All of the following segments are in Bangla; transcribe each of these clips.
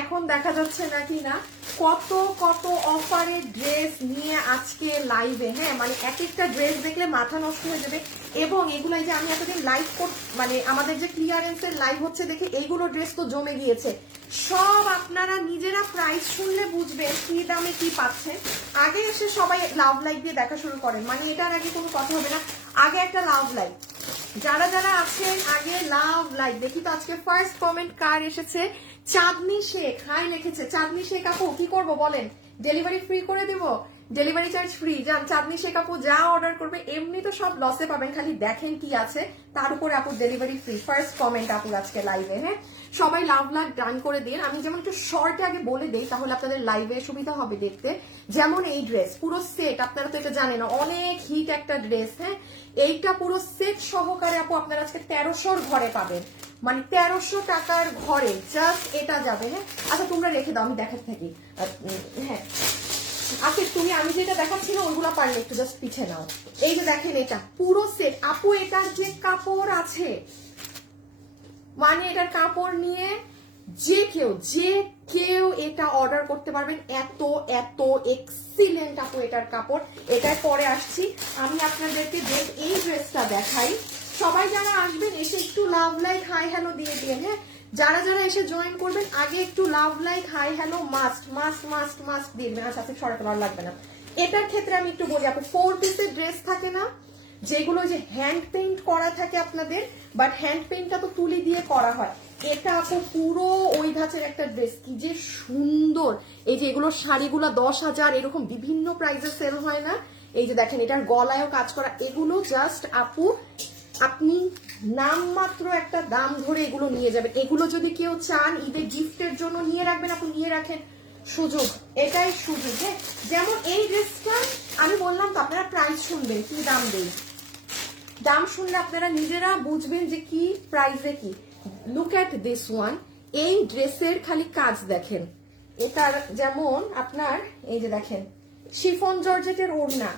এখন দেখা যাচ্ছে নাকি না কত কত অফারের ড্রেস নিয়ে আজকে লাইভে, হ্যাঁ মানে এক একটা ড্রেস দেখলে মাথা নষ্ট হয়ে যাবে। এবং এগুলো যে আমি এতদিন লাইভ মানে আমাদের যে ক্লিয়ারেন্সের লাইভ হচ্ছে দেখে এইগুলো ড্রেস তো জমে গিয়েছে। সব আপনারা নিজেরা প্রাইস শুনলে বুঝবেন কি দামে কি পাচ্ছেন। আগে এসে সবাই লাভ লাইক দিয়ে দেখা শুরু করেন, মানে এটার আগে কোনো কথা হবে না, আগে একটা লাভ লাইক। যারা যারা আছেন আগে লাভ লাইক। দেখি তো আজকে ফার্স্ট কমেন্ট কার এসেছে, চাঁদনি শেখ হাই লিখেছে। চাঁদনি শেখ আপু কি করবো বলেন, ডেলিভারি ফ্রি করে দেব, ডেলিভারি চার্জ ফ্রি। যান চাঁদনি শেখ আপু যা অর্ডার করবে এমনি তো সব লসে পাবেন, খালি দেখেন কি আছে তার উপরে আপু ডেলিভারি ফ্রি। ফার্স্ট কমেন্ট আপুর আজকে লাইভে, হ্যাঁ সবাই লাভ লাভ ডান করে দিন। আমি যেমন একটু শর্টে আগে বলে দেই তাহলে আপনাদের লাইভে সুবিধা হবে দেখতে। যেমন এই ড্রেস পুরো সেট, আপনারা তো এটা জানেন অনেক হিট একটা ড্রেস, হ্যাঁ এইটা পুরো সেট সহকারে আপু আপনারা আজকে 1300 ঘরে পাবেন, মানে 1300 টাকার ঘরে জাস্ট এটা যাবে। হ্যাঁ আচ্ছা তোমরা রেখে দাও আমি দেখাতে থাকি। হ্যাঁ আচ্ছা তুমি আমি যেটা দেখাচ্ছি না ওইগুলো পারলে একটু জাস্ট পিছে নাও। এই যে দেখেন এটা পুরো সেট আপু, এটার যে কাপড় আছে মানে এটার কাপড় নিয়ে যে কেউ এটা অর্ডার করতে পারবেন, এত এত এক্সিলেন্ট আপু এটার কাপড়। এটার পরে আসছি আমি আপনাদেরকে এই ড্রেসটা দেখাই। সবাই যারা আসবেন এসে একটু লাভ লাইক হাই হ্যালো দিয়ে দিয়ে, হ্যাঁ যারা যারা এসে জয়েন করবেন আগে একটু love like hi hello must must must must দিবেন। আচ্ছা সরাতে ভালো লাগবে না। এটার ক্ষেত্রে আমি একটু বলি আপু 4 পিসের ড্রেস থাকে না যেগুলো যে হ্যান্ড পেইন্ট করা থাকে আপনাদের, বাট হ্যান্ড পেইন্টটা তো তুলি দিয়ে করা হয়। এটা আপু পুরো ওই ধাঁচের একটা ড্রেস, কি যে সুন্দর। এই যে এগুলো শাড়িগুলো 10,000 এরকম বিভিন্ন প্রাইসে সেল হয় না, এই যে দেখেন এটার গলায়ও কাজ করা। এগুলো জাস্ট আপু আপনি নামমাত্র একটা দাম ধরে এগুলো নিয়ে যাবেন। এগুলো যদি কেউ চান ঈদের গিফটের জন্য নিয়ে রাখবেন আপু নিয়ে রাখেন, সুযোগ এটাই সুযোগ। হ্যাঁ যেমন এই ড্রেসটা আমি বললাম তো আপনারা প্রাইস শুনবেন কি দাম দেই, দাম শুনলে আপনারা নিজেরা বুঝবেন যে কি প্রাইসে কি। লুক এট দিস ওয়ান, এই ড্রেসের খালি কাজ দেখেন। এটার যেমন আপনার এই যে দেখেন শিফন জর্জেটের ওড়না,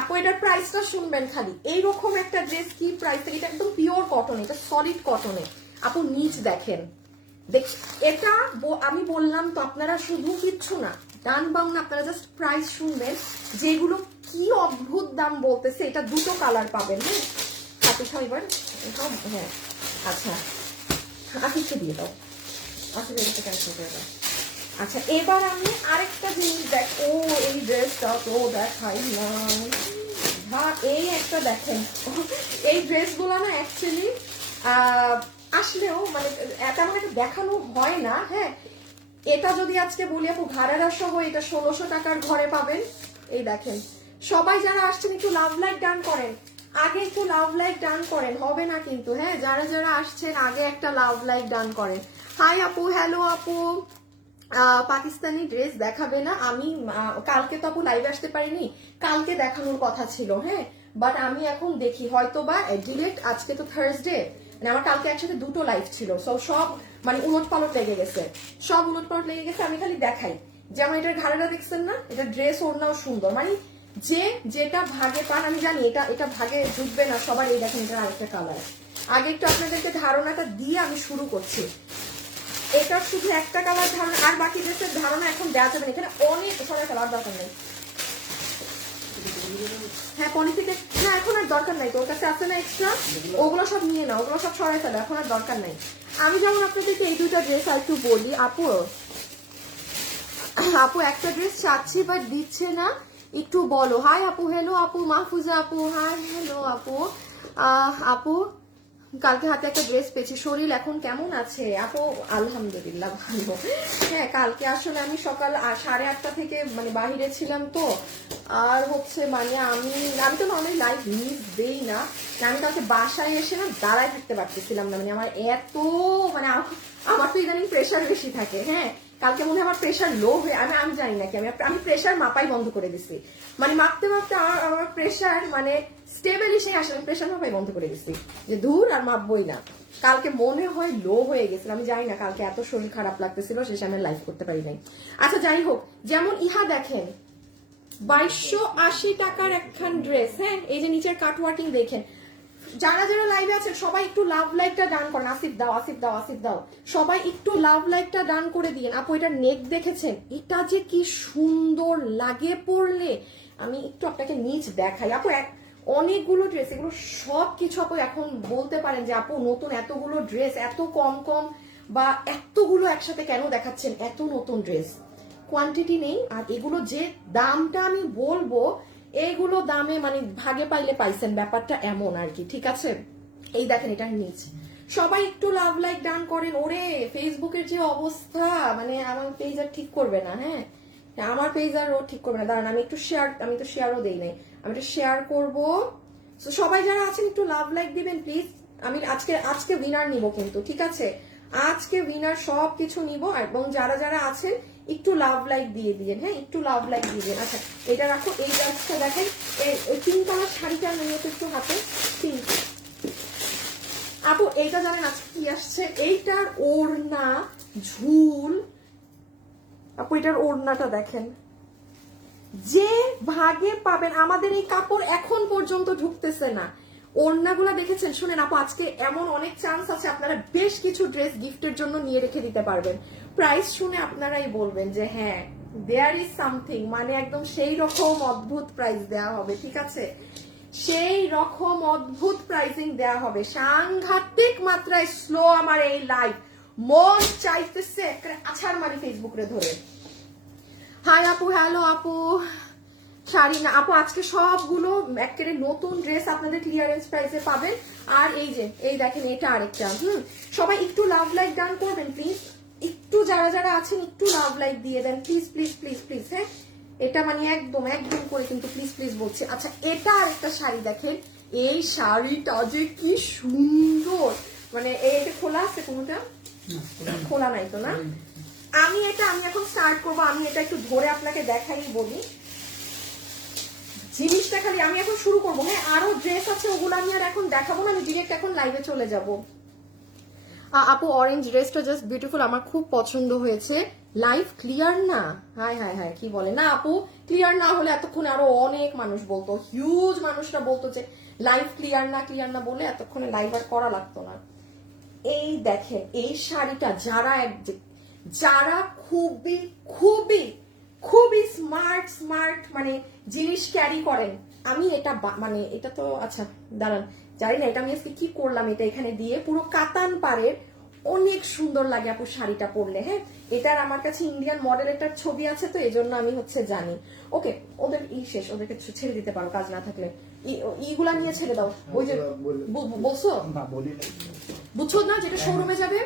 আপু এটার প্রাইসটা শুনবেন খালি। এইরকম একটা ড্রেস কি প্রাইস, এটা একদম পিওর কটন, এটা সলিড কটনে আপু নিচ দেখেন। এটা আমি বললাম তো আপনারা শুধু কিচ্ছু না ডান বাম না, আপনারা জাস্ট প্রাইস শুনবেন যেগুলো কি অদ্ভুত দাম বলতেছে। এটা দুটো কালার পাবেন, হ্যাঁ হাতে এবার হ্যাঁ আচ্ছা আশিকে দিয়ে দাও, আশিকে ক্যান্সেল করে দাও। আচ্ছা এবার আমি আরেকটা জিনিস দেখ, ও এই ড্রেসটা তো দেখাই না, এই একটা দেখেন। এই ড্রেসগুলো না অ্যাকচুয়ালি আসলেও মানে তেমন একটা দেখানো হয় না। হ্যাঁ এটা যদি আজকে বলি আপু ঘাড়ারা সহ এটা 1600 টাকার ঘরে পাবেন। এই দেখেন সবাই যারা আসছেন একটু লাভ লাইক ডান করেন, আগে একটু লাভ লাইক ডান করেন, হবে না কিন্তু। হ্যাঁ যারা যারা আসছেন আগে একটা লাভ লাইক ডান করেন। হাই আপু, হ্যালো আপু। পাকিস্তানি ড্রেস দেখাবে না, আমি কালকে তো আপু লাইভে আসতে পারিনি, কালকে দেখানোর কথা ছিল। হ্যাঁ বাট আমি এখন দেখি হয়তো বা ডিলেট, আজকে তো থার্সডে, মানে আমার কালকে একসাথে দুটো লাইভ ছিল, সব মানে উলট পালট লেগে গেছে, সব উলট পালট লেগে গেছে। আমি খালি দেখাই যেমন এটার ঘাড়াটা দেখছেন না, এটা ড্রেস ওড়নাও সুন্দর, মানে যে যেটা ভাগে পান। আমি জানি এটা ভাগে ঢুকবে না সবার। এই দেখেন এটা আরেকটা কালার। আগে একটু আপনাদেরকে ধারণাটা দিয়ে আমি শুরু করছি। এটা শুধু একটা কালার ধারণা, আর বাকি ড্রেসের ধারণা এখন দেওয়া যাবে না, এখানে অনেক সবাই কালার দরকার নেই। হ্যাঁ পলিথিকে না এখন আর দরকার নাই, তোর কাছে আছে না এক্সট্রা, ওগুলো সব নিয়ে নাও, ওগুলো সব সরাই ফেলো, এখন আর দরকার নাই। আমি যেমন আপনাদেরকে এই দুটা ড্রেস আর একটু বলি আপু, আপু একটা ড্রেস চাচ্ছি বাট দিচ্ছে না, একটু বলো। হাই আপু, হ্যালো আপু, মাহফুজা আপু, হাই হ্যালো আপু। আপু কালকে হাতে একটা ড্রেস পেয়েছি, শরীর এখন কেমন আছে আপু? আলহামদুলিল্লাহ ভালো। হ্যাঁ কালকে আসলে আমি সকাল 8:30 থেকে মানে বাহিরে ছিলাম তো, আর হচ্ছে মানে আমি তো নর্মালি লাইভ মিস দেই না, আমি কালকে বাসায় এসে না দাঁড়ায় থাকতে পারতেছিলাম না, মানে আমার এত মানে আমার তো ইদানিং প্রেশার বেশি থাকে। হ্যাঁ কালকে মনে হয় আমার প্রেশার লো হয়ে, আমি জানি নাকি আমি প্রেশার মাপাই বন্ধ করে দিচ্ছি, মানে মাপতে মাপতে আমার প্রেশার মানে স্টেবলি সে আসলে প্রেশার মাপাই বন্ধ করে দিচ্ছি, যে দূর আর মাপবই না। কালকে মনে হয় লো হয়ে গেছিল, আমি জানি না কালকে এত শরীর খারাপ লাগতেছিল শেষে আমি লাইভ করতে পারি নাই। আচ্ছা যাই হোক, যেমন ইহা দেখেন 2280 টাকার একখান ড্রেস। হ্যাঁ এই যে নিচের কাটওয়ার্কিং দেখেন, যারা যারা লাইভে আছেন সবাই একটু লাভ লাইকটা ডান করেন। আসিফ দাও, আসিফ দাও, আসিফ দাও, সবাই একটু লাভ লাইকটা ডান করে দিন। আপু এটা নেক দেখেছেন, এটা যে কি সুন্দর লাগে পরলে। আমি একটু আপনাকে নিচ দেখাই আপু। অনেকগুলো ড্রেস, এগুলো সব কিছু আপু এখন বলতে পারেন যে আপু নতুন এতগুলো ড্রেস এত কম কম বা এতগুলো একসাথে কেন দেখাচ্ছেন, এত নতুন ড্রেস কোয়ান্টিটি নেই। আর এগুলো যে দামটা আমি বলবো, এইগুলো দামে মানে ভাগে পাইলে পাইছেন, ব্যাপারটা এমন আর কি, ঠিক আছে। এই দেখেন এটার নিচ, সবাই একটু লাভ লাইক ডান করেন। ওরে ফেসবুকের যে অবস্থা, মানে আমার পেজ আর ঠিক করবে না। হ্যাঁ আমার পেজ আর ও ঠিক করবে না, দাঁড়ান আমি একটু শেয়ার, আমি তো শেয়ারও দেই নাই, আমি একটু শেয়ার করবো। সবাই যারা আছেন একটু লাভ লাইক দিবেন প্লিজ। আমি আজকে উইনার নিব কিন্তু, ঠিক আছে, আজকে উইনার সব কিছু নিব। এবং যারা যারা আছেন একটু লাভ লাইক দিয়ে দিন, হ্যাঁ একটু লাভ লাইক দিয়ে দিন। আচ্ছা এটা রাখো, এই ড্রেসটা দেখেন, এই পিঙ্ক কালার শাড়িটা নিয়ে তো একটু হাতে পিঙ্ক। আপু এইটা জানেন আজকে কি আসছে, এইটার ওড়না ঝুল, আপু এটার ওড়নাটা দেখেন, যে ভাগে পাবেন। আমাদের এই কাপড় এখন পর্যন্ত ঢুকতেছে না, ওড়নাগুলা দেখেছেন। শুনেন আপু আজকে এমন অনেক চান্স আছে, আপনারা বেশ কিছু ড্রেস গিফটের জন্য নিয়ে রেখে দিতে পারবেন। প্রাইস শুনে আপনারাই বলবেন যে হ্যাঁ দেয়ার ইজ সামথিং, মানে একদম সেই রকম অদ্ভুত প্রাইস দেওয়া হবে, ঠিক আছে, সেই রকম অদ্ভুত প্রাইসিং দেওয়া হবে, সাংঘাতিক মাত্রায় স্লো। আমার এই লাইভ মন চাইতেছে আছাড় মারি ফেসবুক রে ধরে। হাই আপু, হ্যালো আপু, শাড়ি না আপু, আজকে সবগুলো একেবারে নতুন ড্রেস আপনাদের ক্লিয়ারেন্স প্রাইসে পাবেন। আর এই যে এই দেখেন এটা আরেকটা। সবাই একটু লাভ লাইক ডান করবেন প্লিজ, একটু যারা যারা আছেন একটু লাভ লাইক দিয়ে দেন প্লিজ প্লিজ প্লিজ প্লিজ। হ্যাঁ এটা মানে একদম একদম করে কিন্তু প্লিজ প্লিজ বলছি। আচ্ছা এটা আরেকটা শাড়ি দেখেন, এই শাড়িটা যে কি সুন্দর, মানে এইটা খোলা আছে, কোনটা খোলা নাই তো না। আমি এখন স্টার্ট করবো, আমি এটা একটু ধরে আপনাকে দেখাই বলি জিনিসটা, খালি আমি এখন শুরু করবো। হ্যাঁ আরো ড্রেস আছে, ওগুলো আমি আর এখন দেখাবো না, আমি ডিরেক্ট এখন লাইভে চলে যাব। আপু অরেঞ্জ ড্রেসটা জাস্ট বিউটিফুল, আমার খুব পছন্দ হয়েছে। লাইভ ক্লিয়ার না, হাই হাই হাই কি বলে না আপু, ক্লিয়ার না হলে এতক্ষণে আরো অনেক মানুষ বলতো, হিউজ মানুষরা বলতো যে লাইভ ক্লিয়ার না বলে এতক্ষণে লাইভ আর করা লাগতো না। এই দেখেন এই শাড়িটা, যারা খুবই খুবই খুবই স্মার্ট স্মার্ট মানে জিনিস ক্যারি করেন, আমি এটা মানে এটা তো আচ্ছা দাঁড়ান জানি না এটা আমি আজকে কি করলাম, এটা এখানে দিয়ে পুরো কাতান পাড়ের, অনেক সুন্দর লাগে আপু শাড়িটা পরলে। হ্যাঁ এটার আমার কাছে ইন্ডিয়ান মডেল একটার ছবি আছে, তো এই জন্য আমি হচ্ছে জানি। ওকে ওদের শেষ, ওদেরকে ছেড়ে দিতে পারো কাজ না থাকলে, ইগুলা নিয়ে ছেড়ে দাও। ওই যে বলছো বুঝছো না যেটা শোরুমে যাবে।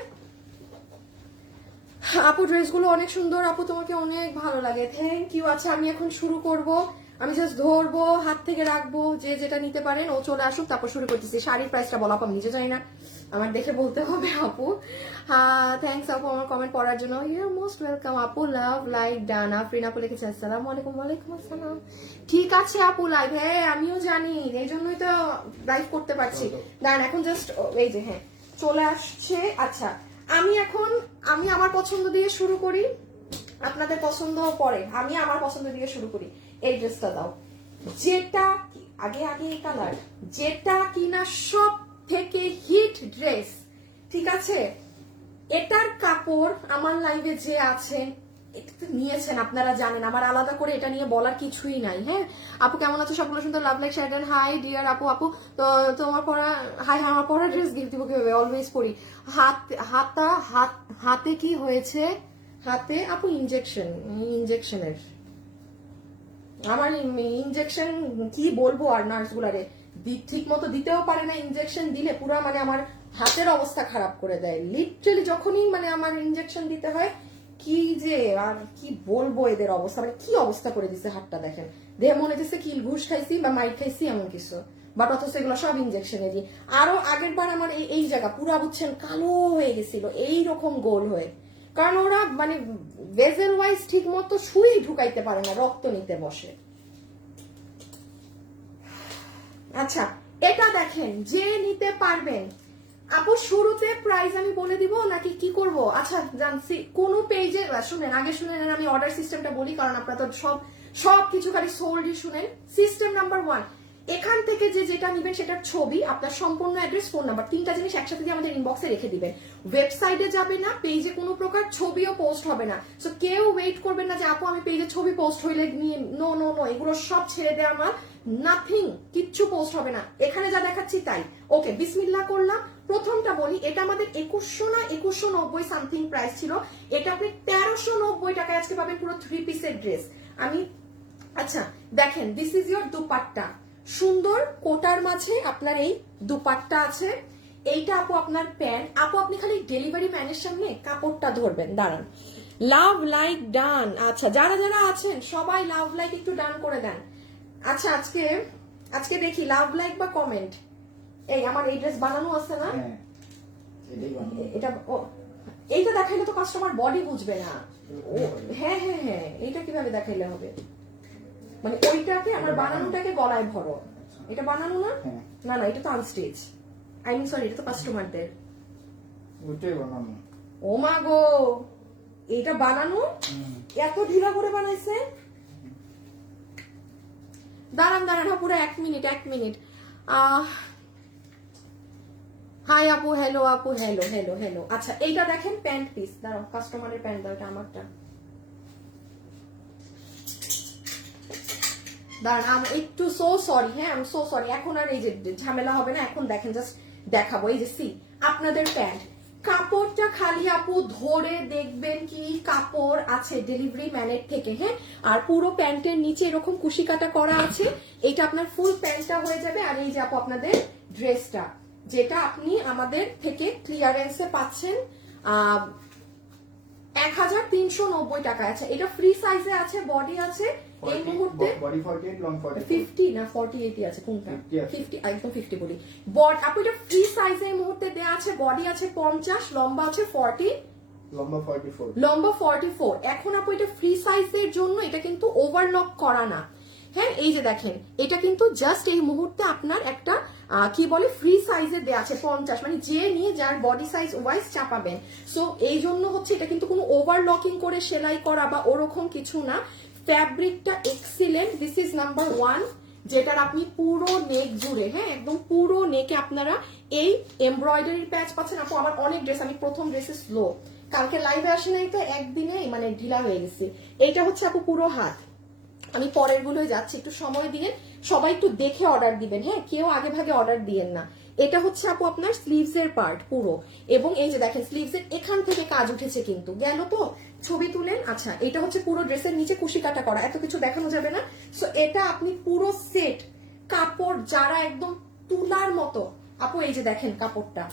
আপু ড্রেসগুলো অনেক সুন্দর আপু, তোমাকে অনেক ভালো লাগে, থ্যাংক ইউ। আচ্ছা আমি এখন শুরু করব, আমি জাস্ট ধরবো, হাত থেকে রাখবো, যে যেটা নিতে পারেন ও চলে আসুক, তারপর শুরু করতেছি। শাড়ির প্রাইসটা বলা আপু আমি নিজে জানি না, আমার দেখে বলতে হবে আপু। হ্যাঁ থ্যাংকস আপু আমার কমেন্ট পড়ার জন্য, ইউ আর মোস্ট ওয়েলকাম আপু। লাভ লাইক ডান, আফরিন আপু লিখেছে আসসালামু আলাইকুম। ওয়ালাইকুম আসসালাম, ঠিক আছে আপু লাইভ, হ্যাঁ আমিও জানি, এই জন্যই তো লাইভ করতে পারছি। ডান এখন জাস্ট এই যে হ্যাঁ চলে আসছে। আচ্ছা আমি আমার পছন্দ দিয়ে শুরু করি, আপনাদের পছন্দ পরে, আমি আমার পছন্দ দিয়ে শুরু করি। এই ড্রেসটা দাও, যেটা আগে এই কালার, যেটা কিনা সব থেকে হিট ড্রেস, ঠিক আছে, এটার কাপড় আমার লাইভে যে আছেন এটা নিয়েছেন আপনারা জানেন, আমার আলাদা করে এটা নিয়ে বলার কিছুই নাই। হ্যাঁ আপু কেমন আছো, সকলে সুন্দর, লাভ লাইক শেয়ার দেন। হাই ডিয়ার আপু তো তোমার পরা, হাই আমার পরা ড্রেস গিফট দিব কিভাবে, অলওয়েজ পরি। হাতে কি হয়েছে, হাতে আপু ইনজেকশনের আমার ইনজেকশন কি বলবো আর, নার্স গুলারে ঠিক মতো দিতেও পারে না, ইনজেকশন দিলে পুরো মানে আমার হাতের অবস্থা খারাপ করে দেয় লিটারালি, যখনই মানে আমার ইনজেকশন দিতে হয় কি যে আর কি বলবো এদের অবস্থা, মানে কি অবস্থা করে দিচ্ছে হাতটা দেখেন, দেহ মনে হচ্ছে কি ঘুষ খাইছি বা মাইট খাইছি এমন কিছু, বাট অথচ এগুলো সব ইনজেকশনেরই। আরো আগের বার আমার এই জায়গা পুরা বুঝছেন কালো হয়ে গেছিল এইরকম গোল হয়ে, কারণ ওরা মানে ভেজেল ওয়াইজ ঠিক মতো সুই ঢুকাইতে পারে না, রক্ত নিতে বসে। আচ্ছা এটা দেখেন, যে নিতে পারবেন আপু শুরুতে প্রাইস আমি বলে দিব নাকি কি করব? আচ্ছা জানছি কোন পেজে শুনেন, আগে শুনেন আমি অর্ডার সিস্টেমটা বলি, কারণ আপনারা তো সব কিছু খালি সোল্ডই শুনেন। সিস্টেম নাম্বার 1, এখান থেকে যেটা নেবেন সেটার ছবি, আপনার সম্পূর্ণ অ্যাড্রেস, ফোন নাম্বার, 3টা জিনিস একসাথে দিয়ে আমাদের ইনবক্সে রেখে দিবেন। ওয়েবসাইটে যাবে না, পেজে কোনো প্রকার ছবিও পোস্ট হবে না। সো কেউ ওয়েট করবেন না যে আপু আমি পেজে ছবি পোস্ট হইলে নিয়ে, নো নো নো, এগুলো সব ছেড়ে দেওয়া আমার, নাথিং, কিচ্ছু পোস্ট হবে না, এখানে যা দেখাচ্ছি তাই। ওকে, বিসমিল্লাহ করলাম। প্রথমটা বলি, এটা আমাদের 2100 না 2190 সামথিং প্রাইস ছিল, এটা আপনি 1390 টাকায় আজকে পাবেন পুরো 3 পিসের ড্রেস। আমি আচ্ছা দেখেন, দিস ইজ ইয়োর দুপাট্টা, সুন্দর কোটার মাঝে আপনার এই দুপাট্টা আছে। এইটা আপু আপনার প্যান্ট। আপু আপনি খালি ডেলিভারি ম্যানের সামনে কাপড়টা ধরবেন, দাঁড়ান। Love like done. আচ্ছা যারা যারা আছেন সবাই লাভ লাইক একটু ডান করে দেন। আচ্ছা আজকে দেখি লাভ লাইক বা কমেন্ট। এই আমার এই ড্রেস বানানো আছে না, এটা এইটা দেখাইলে তো কাস্টমার বডি বুঝবে না। হ্যাঁ হ্যাঁ হ্যাঁ, এইটা কিভাবে দেখাইলে হবে, মানে ওইটাকে আমার বানানোটাকে গলায় ভরো, এটা বানানো না, না না এটা তো আনস্টিচ, আই মিন সরি, এটা তো কাস্টমারদের। ওইটাই বানানো। ও মা গো, এটা বানানো এত ঢিলা করে বানাইছে। দাঁড়ান দাঁড়ান, পুরো 1 মিনিট। হাই আপু, হ্যালো আপু, হ্যালো হ্যালো হ্যালো। আচ্ছা এইটা দেখেন প্যান্ট পিস, দাঁড়াও কাস্টমারের প্যান্ট দাও, এটা আমারটা। দাঁড়ান, একটু সো সরি, হ্যাঁ আই এম সো সরি। এখন আর এই যে ঝামেলা হবে না, এখন দেখেন জাস্ট দেখাবো। এই যে সি আপনাদের প্যান্ট, কাপড়টা খালি আপু ধরে দেখবেন কি কাপড় আছে ডেলিভারি ম্যানের থেকে, হ্যাঁ। আর পুরো প্যান্টের নিচে এরকম কুশি কাটা করা আছে, এটা আপনার ফুল প্যান্টটা হয়ে যাবে। আর এই যে আপু আপনাদের ড্রেসটা, যেটা আপনি আমাদের থেকে ক্লিয়ারেন্সে পাচ্ছেন 1390 টাকা আছে। এটা ফ্রি সাইজে আছে, বডি আছে এই মুহূর্তে বডি 48, লং 50 না 48 আছে, কোনটা 50, একদম 50 বলি। বডি আপু এটা ফ্রি সাইজে এই মুহূর্তে দেয়া আছে, বডি আছে 50, লম্বা আছে 40, লম্বা 44, লম্বা 44। এখন আপু এটা ফ্রি সাইজের জন্য এটা কিন্তু ওভারলক করা না, হ্যাঁ। এই যে দেখেন, এটা কিন্তু জাস্ট এই মুহূর্তে আপনার একটা কি বলে ফ্রি সাইজে দেয়া আছে 50, মানে যে নিয়ে যার বডি সাইজ ওয়াইজ চাপাবেন। সো এই জন্য হচ্ছে এটা কিন্তু কোনো ওভারলকিং করে সেলাই করা বা ওরকম কিছু না। ফ্যাব্রিকটা এক্সিলেন্ট, দিস ইজ নাম্বার 1, যেটার আপনি পুরো নেক জুড়ে, হ্যাঁ একদম পুরো নেকে আপনারা এই এমব্রয়ডারির প্যাচ পাচ্ছেন। আপু আমার অনেক ড্রেস, আমি প্রথম ড্রেসে স্লো, কালকে লাইভে আসে নাই তো একদিনে মানে ঢিলা হয়ে গেছে। এইটা হচ্ছে আপু পুরো হাত, আমি পরের গুলোই যাচ্ছি, একটু সময় দিয়ে সবাই একটু দেখে অর্ডার দিবেন, হ্যাঁ কেউ আগে ভাগে অর্ডার দিয়েন না। এটা হচ্ছে আপু আপনার স্লিভস এর পার্ট পুরো, এবং এই যে দেখেন স্লিভস এর এখান থেকে কাজ উঠেছে, কিন্তু গেল তো ছবি তুলেন। আচ্ছা এটা হচ্ছে পুরো ড্রেসের নিচে কুশি কাটা করা, এত কিছু দেখানো যাবে না। সো এটা আপনি পুরো সেট কাপড়, যারা একদম তুলার মতো আপু, এই যে দেখেন কাপড়টা,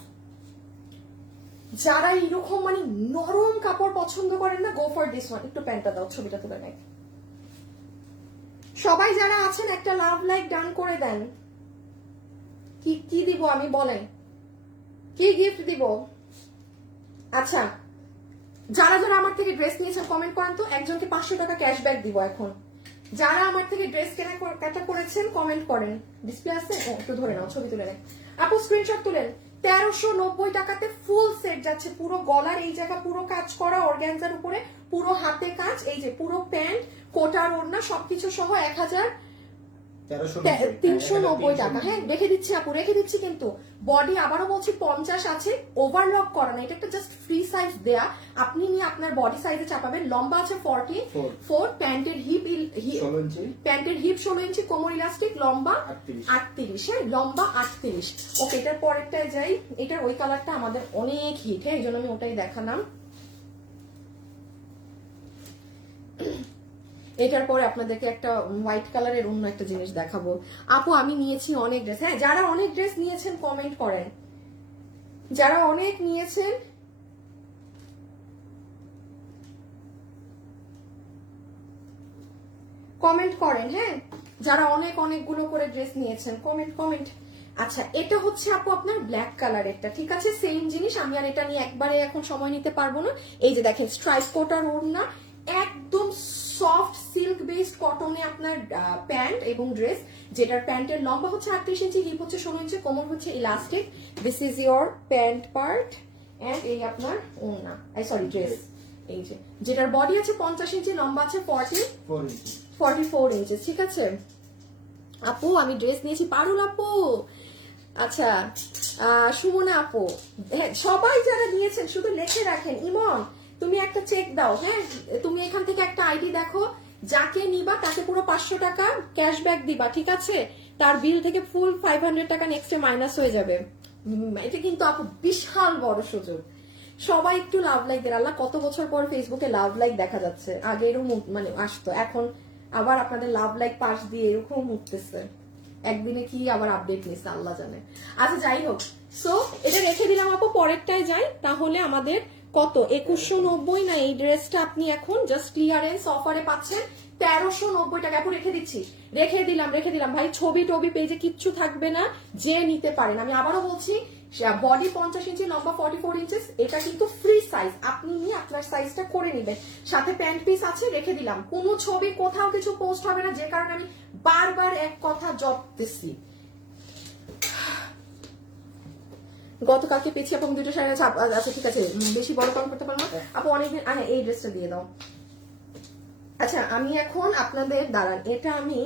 যারা এরকম মানে নরম কাপড় পছন্দ করেন না, গো ফর দিস ওয়ান। একটু প্যান্টটা দাও, ছবিটা তুলে নেয়। সবাই যারা আছেন একটা লাভ লাইক ডান করে দেন। কি দিব আমি বলেন, কি গিফট দিব? আচ্ছা যারা যারা আমার থেকে ড্রেস নিয়েছেন কমেন্ট করেন তো, একজনকে 500 টাকা ক্যাশব্যাক দিব এখন। যারা আমার থেকে ড্রেস কেনাকাটা করেছেন কমেন্ট করেন। ডিসপ্লে আছে, একটু ধরে নাও, ছবি তুলে নেন আপু, স্ক্রিনশট তুলেন। 1390 টাকাতে ফুল সেট যাচ্ছে, পুরো গলার এই জায়গা পুরো কাজ করা অর্গানজার উপরে, পুরো হাতে কাজ, এই যে পুরো প্যান্ট কোটার ওড়না সবকিছু সহ 1390 টাকা, হ্যাঁ রেখে দিচ্ছি আপু, রেখে দিচ্ছি। কিন্তু বডি আবারও বলছি 50 আছে, ওভারলক করা না, এটা একটা জাস্ট ফ্রি সাইজ দেয়া, আপনি নিয়ে আপনার বডি সাইজে চাপাবেন। লম্বা আছে 44, প্যান্টের হিপ 16 ইঞ্চি, কোমর ইলাস্টিক, লম্বা 38, হ্যাঁ লম্বা 38। ওকে এটার পরেরটায় যাই, এটার ওই কালারটা আমাদের অনেক হিট, হ্যাঁ এই জন্য আমি ওটাই দেখালাম। এটার পরে আপনাদেরকে একটা হোয়াইট কালারের অন্য একটা জিনিস দেখাবো। আপু আমি নিয়েছি অনেক ড্রেস, হ্যাঁ যারা অনেক ড্রেস নিয়েছেন কমেন্ট করেন, যারা অনেক নিয়েছেন কমেন্ট করেন, হ্যাঁ যারা অনেকগুলো করে ড্রেস নিয়েছেন কমেন্ট। আচ্ছা এটা হচ্ছে আপু আপনার ব্ল্যাক কালারেরটা, ঠিক আছে সেম জিনিস, আমি আর এটা নিয়ে একবারে এখন সময় নিতে পারবো না। এই যে দেখেন স্ট্রাইপ কোটার ওড়না, একদম সফট সিল্ক বেসড কটনে আপনার প্যান্ট এবং ড্রেস, যেটার প্যান্টের লম্বা হচ্ছে 38 ইঞ্চি, হিপ হচ্ছে 16 ইঞ্চি, কোমর হচ্ছে elastic. This is your pant part and এই আপনার ওড়না, সরি ড্রেস, এই যে যেটার বডি আছে 50 ইঞ্চি, লম্বা আছে 44 ইঞ্চি, ঠিক আছে। আপু আমি ড্রেস নিয়েছি, পারুল আপু, আচ্ছা সুমনা আপু, হ্যাঁ সবাই যারা নিয়েছেন শুধু লিখে রাখেন। ইমন তুমি একটা চেক দাও, হ্যাঁ তুমি এখান থেকে একটা আইডি দেখো, যাকে নিবা তাকে পুরো 500 টাকা ক্যাশব্যাক দিবা, ঠিক আছে? তার বিল থেকে ফুল 500 টাকা নেক্সটে মাইনাস হয়ে যাবে। এটা কিন্তু আপু বিশাল বড় সুযোগ। সবাই একটু লাভ লাইক দেন। আল্লাহ কত বছর পর ফেসবুকে লাভ লাইক দেখা যাচ্ছে, আগে এরকম মানে আসতো, এখন আবার আপনাদের লাভ লাইক পাশ দিয়ে এরকম উঠতেছে। একদিনে কি আবার আপডেট নিচ্ছে আল্লাহ জানে। আচ্ছা যাই হোক, সো এটা রেখে দিলাম আপু, পরেরটায় যাই। তাহলে আমাদের কত 2190 না এই ড্রেসটা আপনি এখন জাস্ট ক্লিয়ারেন্স অফারে পাচ্ছেন 1390 টাকা। আপু রেখে দিচ্ছি, রেখে দিলাম ভাই। ছবি টবি পেজে কিচ্ছু থাকবে না, যে নিতে পারেন। আমি আবারও বলছি, বডি 50 ইঞ্চি, লম্বা 44 ইঞ্চেস, এটা কিন্তু ফ্রি সাইজ, আপনি নিয়ে আপনার সাইজটা করে নিবেন। সাথে প্যান্ট পিস আছে, রেখে দিলাম। কোনো ছবি কোথাও কিছু পোস্ট হবে না, যে কারণে আমি বারবার এক কথা জপতেছি। গতকালকে পেয়েছি আপু দুটো শাড়ি আছে। আচ্ছা ঠিক আছে, বেশি বড় কম করতে পারবো আপু, অনেকদিন। এই ড্রেসটা দিয়ে দাও। আচ্ছা আমি এখন আপনাদের দাঁড়ান, এটা আমি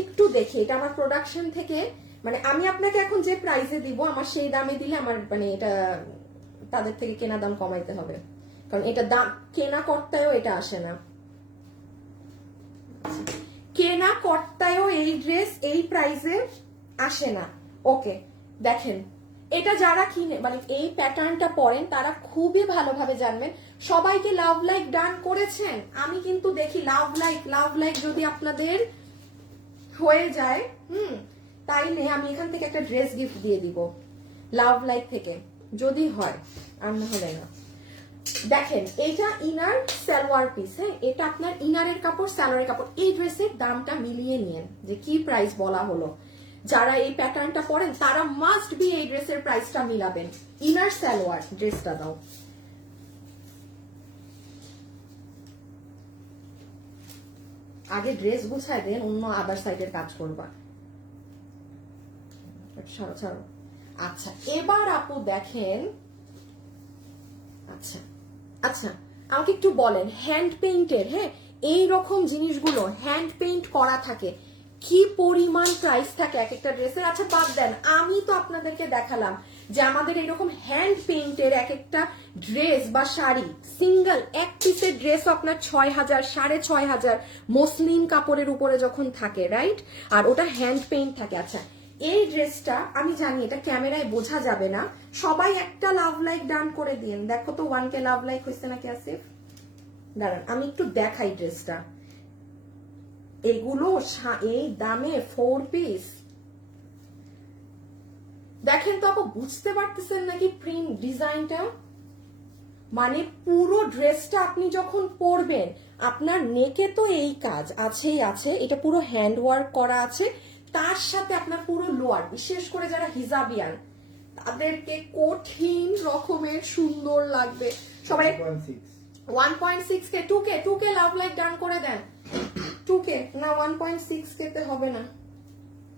একটু দেখি, এটা আমার প্রোডাকশন থেকে, মানে আমি আপনাকে এখন যে প্রাইসে দিব আমার সেই দামে দিলে আমার মানে এটা তাদের থেকে কেনা দাম কমাইতে হবে, কারণ এটা দাম কেনা কর্তায়ও এটা আসে না, কেনা কর্তায়ও এই ড্রেস এই প্রাইসে আসে না। ওকে দেখেন, এটা যারা কিনে মানে এই প্যাটার্নটা পরেন তারা খুবই ভালোভাবে জানবেন। সবাইকে লাভ লাইক ডান করেছেন, আমি কিন্তু দেখি লাভ লাইক যদি আপনাদের হয়ে যায় তাইলে আমি এখান থেকে একটা ড্রেস গিফট দিয়ে দিব লাভ লাইক থেকে, যদি হয়, আর না হলে না। দেখেন এইটা ইনার সালোয়ার পিস, হ্যাঁ এটা আপনার ইনারের কাপড় সালোয়ারের কাপড়। এই ড্রেসের দামটা মিলিয়ে নিন যে কি প্রাইস বলা হলো। যারা এই প্যাটার্নটা পরেন তারা মাস্ট বি এই ড্রেসের প্রাইসটা মিলাবেন। ইনার সালোয়ার ড্রেসটা দাও। আগে ড্রেস গুছায় দেন, অন্য আদার সাইডের কাজ করবা। ছাড়ো। আচ্ছা এবার আপু দেখেন, আচ্ছা আমাকে একটু বলেন, হ্যান্ড পেইন্টের, হ্যাঁ এইরকম জিনিসগুলো হ্যান্ড পেইন্ট করা থাকে, কি পরিমাণ প্রাইস থাকে এক একটা ড্রেসের। আচ্ছা বাদ দেন, আমি তো আপনাদেরকে দেখালাম যে আমাদের এইরকম হ্যান্ড পেইন্টের এক একটা ড্রেস বা শাড়ি, সিঙ্গেল এক পিসের ড্রেস আপনার 6000 6500 মসলিন কাপড়ের উপরে যখন থাকে, রাইট? আর ওটা হ্যান্ড পেইন্ট থাকে। আচ্ছা এই ড্রেসটা আমি জানি এটা ক্যামেরায় বোঝা যাবে না, সবাই একটা লাভ লাইক ডান করে দিন। দেখো তো 1K লাভ লাইক হয়েছে নাকি আসিফ? দাঁড়ান আমি একটু দেখাই ড্রেসটা। এগুলো এই দামে 4 পিস, দেখেন তো আপু, বুঝতে পারতেছেন নাকি প্রিন্ট ডিজাইনটা? মানে পুরো ড্রেসটা আপনি যখন পরবেন আপনার নেকে তো এই কাজ আছেই আছে, এটা পুরো হ্যান্ড ওয়ার্ক করা আছে, তার সাথে আপনার পুরো লোয়ার, বিশেষ করে যারা হিজাবিয়ান তাদেরকে কঠিন রকমের সুন্দর লাগবে। সবাই 1.6K 2K love like done করে দেন। 2K না 1.6K তে হবে না,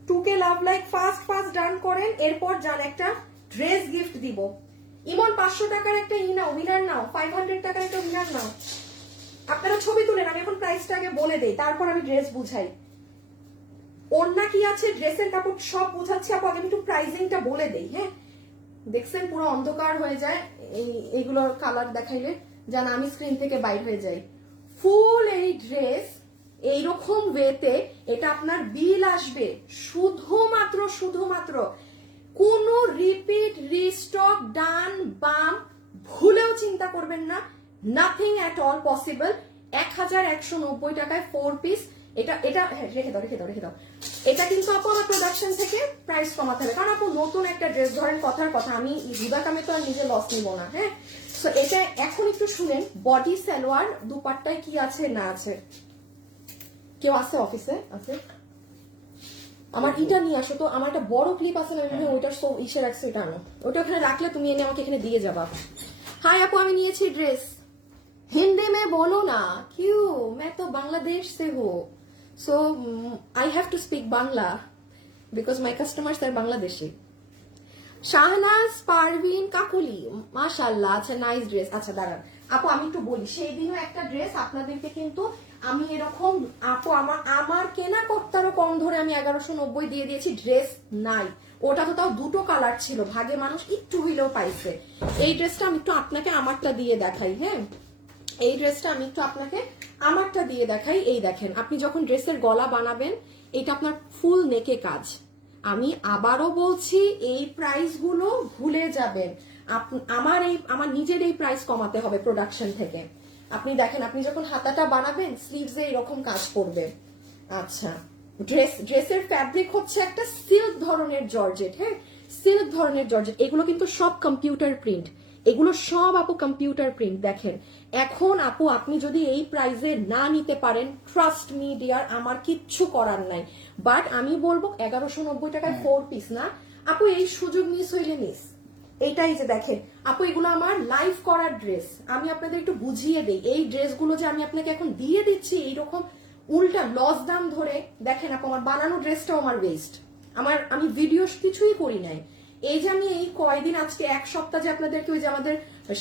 2K লাভ লাইক ফাস্ট ডান করেন। এরপর যান একটা ড্রেস গিফট দিব। ইমন 500 টাকার একটা উইনার নাও, 500 টাকার একটা উইনার নাও। আপনারা ছবি তুলেন, আমি এখন প্রাইসটা আগে বলে দেই, তারপর আমি ড্রেস বুঝাই। ওড়না কি আছে, ড্রেসের কাপড় সব বুঝাচ্ছি আপু, আগে একটু প্রাইসিংটা বলে দেই। হ্যাঁ দেখছেন পুরো অন্ধকার হয়ে যায় এইগুলোর কালার দেখাইলে, জানা আমি স্ক্রিন থেকে বাইর হয়ে যাই। ফুল এই ড্রেস এইরকম ওয়েতে এটা আপনার বিল আসবে শুধুমাত্র কোন রিপিট রিস্টক ডান বাম ভুলেও চিন্তা করবেন না, নাথিং এট অল পসিবল। 1190 টাকায় 4 পিস। এটা রেখে দাও। এটা কিন্তু আপু আমার প্রোডাকশন থেকে প্রাইস কমাতে হবে, কারণ আপু নতুন একটা ড্রেস, ধরেন কথার কথা আমি রিবাকামে তো আর নিজে লস নিব না। হ্যাঁ তো এটা এখন একটু শুনেন, বডি সালোয়ার দুপাট্টায় কি আছে না আছে। কেউ আছে অফিসে? আছে? আমার ইটা নিয়ে আসো তো, আমার একটা বড় ক্লিপ আছে না, ওইটার সব ইসে রাখছে, এটা আনো, ওটা ওখানে রাখলে তুমি এনে আমাকে এখানে দিয়ে যাবা। হাই আপু আমি নিয়েছি ড্রেস। हिंदी में बोलो ना, क्यों? मैं तो बांग्लादेश से हूँ, so I have to speak Bangla because my customers are Bangladeshi. Shahnaz Parvin Kakuli, মাশাআল্লাহ, আচ্ছা নাইস ড্রেস। আচ্ছা দাঁড়ান আপু আমি একটু বলি, সেই দিনও একটা ড্রেস আপনাদেরকে কিন্তু আমি এরকম আপু আমার কেনা কর্তারও কম ধরে আমি 1190 দিয়ে দিয়েছি, ড্রেস নাই। ওটা তো তাও দুটো কালার ছিল, ভাগে মানুষ একটু হইলেও পাইছে। এই ড্রেসটা আমি একটু আপনাকে আমারটা দিয়ে দেখাই। হ্যাঁ, এই ড্রেসটা আমি একটু আপনাকে আমারটা দিয়ে দেখাই। এই দেখেন, আপনি যখন ড্রেসের গলা বানাবেন, এটা আপনার ফুল নেকে কাজ। আমি আবারও বলছি, এই প্রাইস গুলো ভুলে যাবেন। আমার নিজের এই প্রাইস কমাতে হবে প্রোডাকশন থেকে। আপনি দেখেন, আপনি যখন হাতাটা বানাবেন, স্লিভসে এরকম কাজ করবে। আচ্ছা, ড্রেসের ফ্যাব্রিক হচ্ছে একটা সিল্ক ধরনের জর্জেট। হ্যাঁ, সিল্ক ধরনের জর্জেট। এগুলো কিন্তু সব কম্পিউটার প্রিন্ট, এগুলো সব আপু কম্পিউটার প্রিন্ট। দেখেন, এখন আপু আপনি যদি এই প্রাইসে না নিতে পারেন, ট্রাস্ট মি ডিয়ার, আমার কিচ্ছু করার নাই। বাট আমি বলবো 1190 টাকায় 4 পিস না আপু, এই সুযোগ মিস হইলে মিস। এইটাই যে দেখেন আপু, এগুলো আমার লাইভ করার ড্রেস। আমি আপনাদের একটু বুঝিয়ে দেই, এই ড্রেসগুলো যে আমি আপনাকে এখন দিয়ে দিচ্ছি এইরকম উল্টা লস দাম ধরে, দেখেন আপু আমার বানানো ড্রেসটাও আমার ওয়েস্ট। আমি ভিডিও কিছুই করি নাই। এই যে আমি এই কয়দিন, আজকে এক সপ্তাহ যে আপনাদেরকে ওই যে আমাদের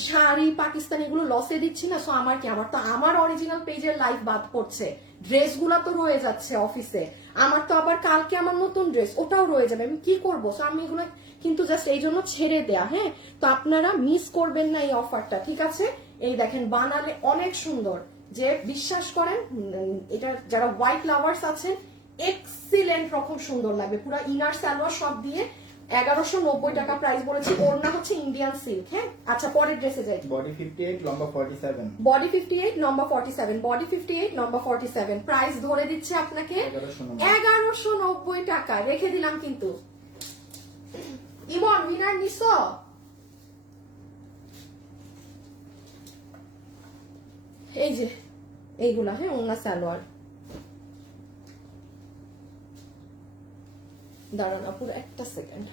শাড়ি পাকিস্তানি এগুলো লসে দিচ্ছি না, সো আমার কি, আমার অরিজিনাল পেজের লাইভ বাদ পড়ছে, ড্রেসগুলো তো রয়ে যাচ্ছে অফিসে, আমার তো আবার কালকে আমার নতুন ড্রেস ওটাও রয়ে যাবে, আমি কি করবো? সো আমি এগুলো কিন্তু জাস্ট এই জন্য ছেড়ে দেয়া। হ্যাঁ, তো আপনারা মিস করবেন না এই অফারটা, ঠিক আছে? এই দেখেন, বানালে অনেক সুন্দর, যে বিশ্বাস করেন এটা যারা হোয়াইট লাভার্স আছেন, এক্সিলেন্ট রকম সুন্দর লাগবে। পুরো ইনার সালোয়ার সব দিয়ে 1190 টাকা প্রাইস বলেছি। ওড়না হচ্ছে ইন্ডিয়ান সিল্ক। হ্যাঁ, আচ্ছা পরের ড্রেসে যাই। বডি 58, লম্বা 47। বডি 58, লম্বা 47। বডি 58, লম্বা 47। প্রাইস ধরে দিচ্ছে আপনাকে 1190 টাকা। রেখে দিলাম কিন্তু। ইমন উইনার নিছো? এই যে এইগুলা, হ্যাঁ, ওড়না সালোয়ার। দাঁড়ান আপুর একটা সেকেন্ড।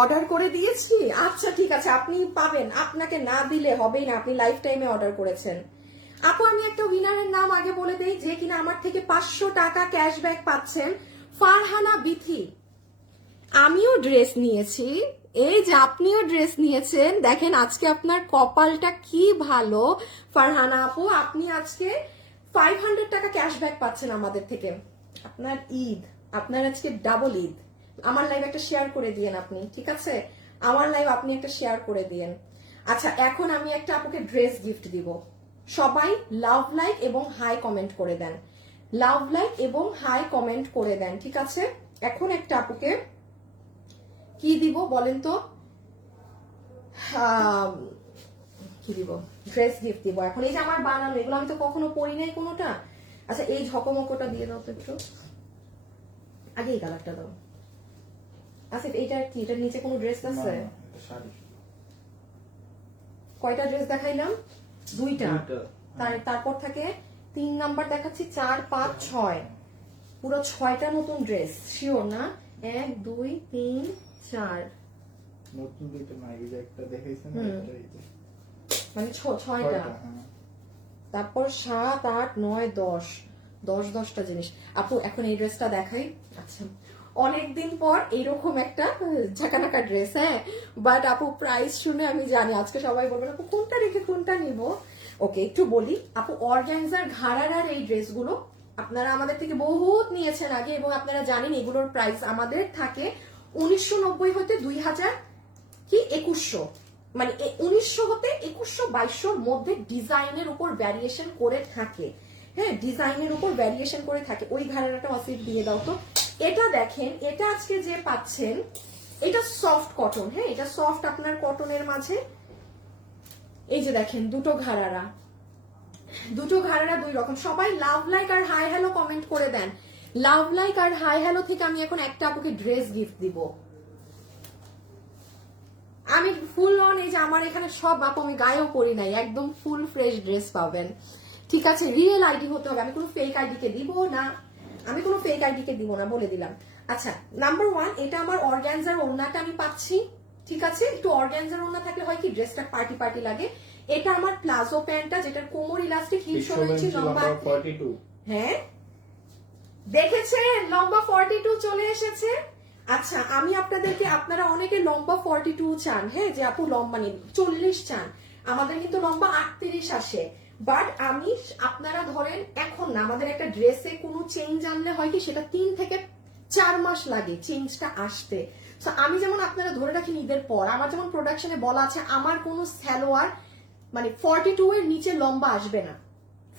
অর্ডার করে দিয়েছি, আচ্ছা ঠিক আছে, আপনি পাবেন, আপনাকে না দিলে হবেই না, আপনি লাইফ টাইমে অর্ডার করেছেন। আপু আমি একটা উইনারের নাম আগে বলে দেই, যে কিনা আমার থেকে 500 টাকা ক্যাশব্যাক পাচ্ছেন, ফারহানা বিথি। আমিও ড্রেস নিয়েছি, এই যে আপনিও ড্রেস নিয়েছেন। দেখেন আজকে আপনার কপালটা কি ভালো ফারহানা আপু, আপনি আজকে 500 টাকা ক্যাশব্যাক পাচ্ছেন আমাদের থেকে। আপনার ঈদ, আপনার আজকে ডাবল ঈদ। আমার লাইভ একটা শেয়ার করে দিয়েন আপনি, ঠিক আছে? আমার লাইভ আপনি একটা শেয়ার করে দিয়েন। আচ্ছা, এখন আমি একটা আপুকে ড্রেস গিফট দিব। সবাই লাভ লাইক এবং হাই কমেন্ট করে দেন, লাভ লাইক এবং হাই কমেন্ট করে দেন, ঠিক আছে? এখন একটা আপুকে কি দিব বলেন তো? কি দিব? ড্রেস গিফট দিব। এখন এই যে আমার বানানো, এগুলো আমি তো কখনো পরি নাই কোনোটা। আচ্ছা, এই ঝকমকোটা দিয়ে দাও তো একটু, আগে এই কালারটা দাও। আচ্ছা, এইটা কি, এটার নিচে কোনো ড্রেস আছে? কয়টা ড্রেস দেখাইলাম? দুইটা। তারপর থাকে 3 নাম্বার দেখাচ্ছি, 4, 5, 6, পুরো 6টা নতুন ড্রেস। শিওর না? 1, 2, 3, 4 নতুন দুইটা না, এই যে একটা দেখাইছেন মানে 6টা। তারপর 7, 8, 9, 10টা জিনিস। আপু এখন এই ড্রেসটা দেখাই। আচ্ছা, অনেকদিন পর এইরকম একটা ঝাঁকানাকা ড্রেস। হ্যাঁ, বাট আপু প্রাইস শুনে আমি জানি আজকে সবাই বলবেন আপু কোনটা রেখে কোনটা নিব। ওকে, একটু বলি আপু, অর্গানজার ঘাড়ার এই ড্রেসগুলো আপনারা আমাদের থেকে বহুত নিয়েছেন আগে, এবং আপনারা জানেন এগুলোর প্রাইস আমাদের থাকে 1990 হতে 2000 কি 2100, মানে 1900 হতে 2100 2200 মধ্যে ডিজাইনের উপর ভ্যারিয়েশন করে থাকে। হ্যাঁ, ডিজাইনের উপর ভ্যারিয়েশন করে থাকে। ওই ঘাড়াটা অসিড দিয়ে দাও তো। এটা দেখেন, এটা আজকে যে পাচ্ছেন, এটা সফট কটন। হ্যাঁ, এটা সফট আপনার কটনের মাঝে। এই যে দেখেন দুটো ঘাড়ারা দুই রকম। সবাই লাভ লাইক আর হাই হ্যালো কমেন্ট করে দেন। লাভ লাইক আর হাই হ্যালো থেকে আমি এখন একটা আপুকে ড্রেস গিফট দিব। আমি ফুল অন, এই যে আমার এখানে সব আপু আমি গায়েও করি নাই, একদম ফুল ফ্রেশ ড্রেস পাবেন, ঠিক আছে? রিয়েল আইডি হতে হবে, আমি কোনো ফেক আইডি কে দিব না, বলে দিলাম। আচ্ছা, নাম্বার 1, এটা আমার অর্গানজার ওড়নাটা আমি পাচ্ছি, ঠিক আছে? একটু অর্গানজার ওড়না থাকলে হয় কি ড্রেসটা পার্টি লাগে। এটা আমার প্লাজো প্যান্টটা, যেটার কোমর ইলাস্টিক, হিপ 16 ইঞ্চি লম্বা। 42। হ্যাঁ, দেখেছেন লম্বা 42 চলে এসেছে। আচ্ছা আমি আপনাদেরকে, আপনারা অনেকে লম্বা 42 চান, হ্যাঁ যে আপু লম্বা মানে 40 চান, আমাদের কিন্তু লম্বা 38 আসে। বাট আমি, আপনারা ধরেন এখন না, আমাদের একটা ড্রেসে কোনো চেঞ্জ আনলে হয় কি সেটা 3 থেকে 4 মাস লাগে চেঞ্জটা আসতে। তো আমি যেমন, আপনারা ধরে রাখেন ঈদের পর আমার যেমন প্রোডাকশনে বলা আছে আমার কোনো সালোয়ার মানে 42 এর নিচে লম্বা আসবে না।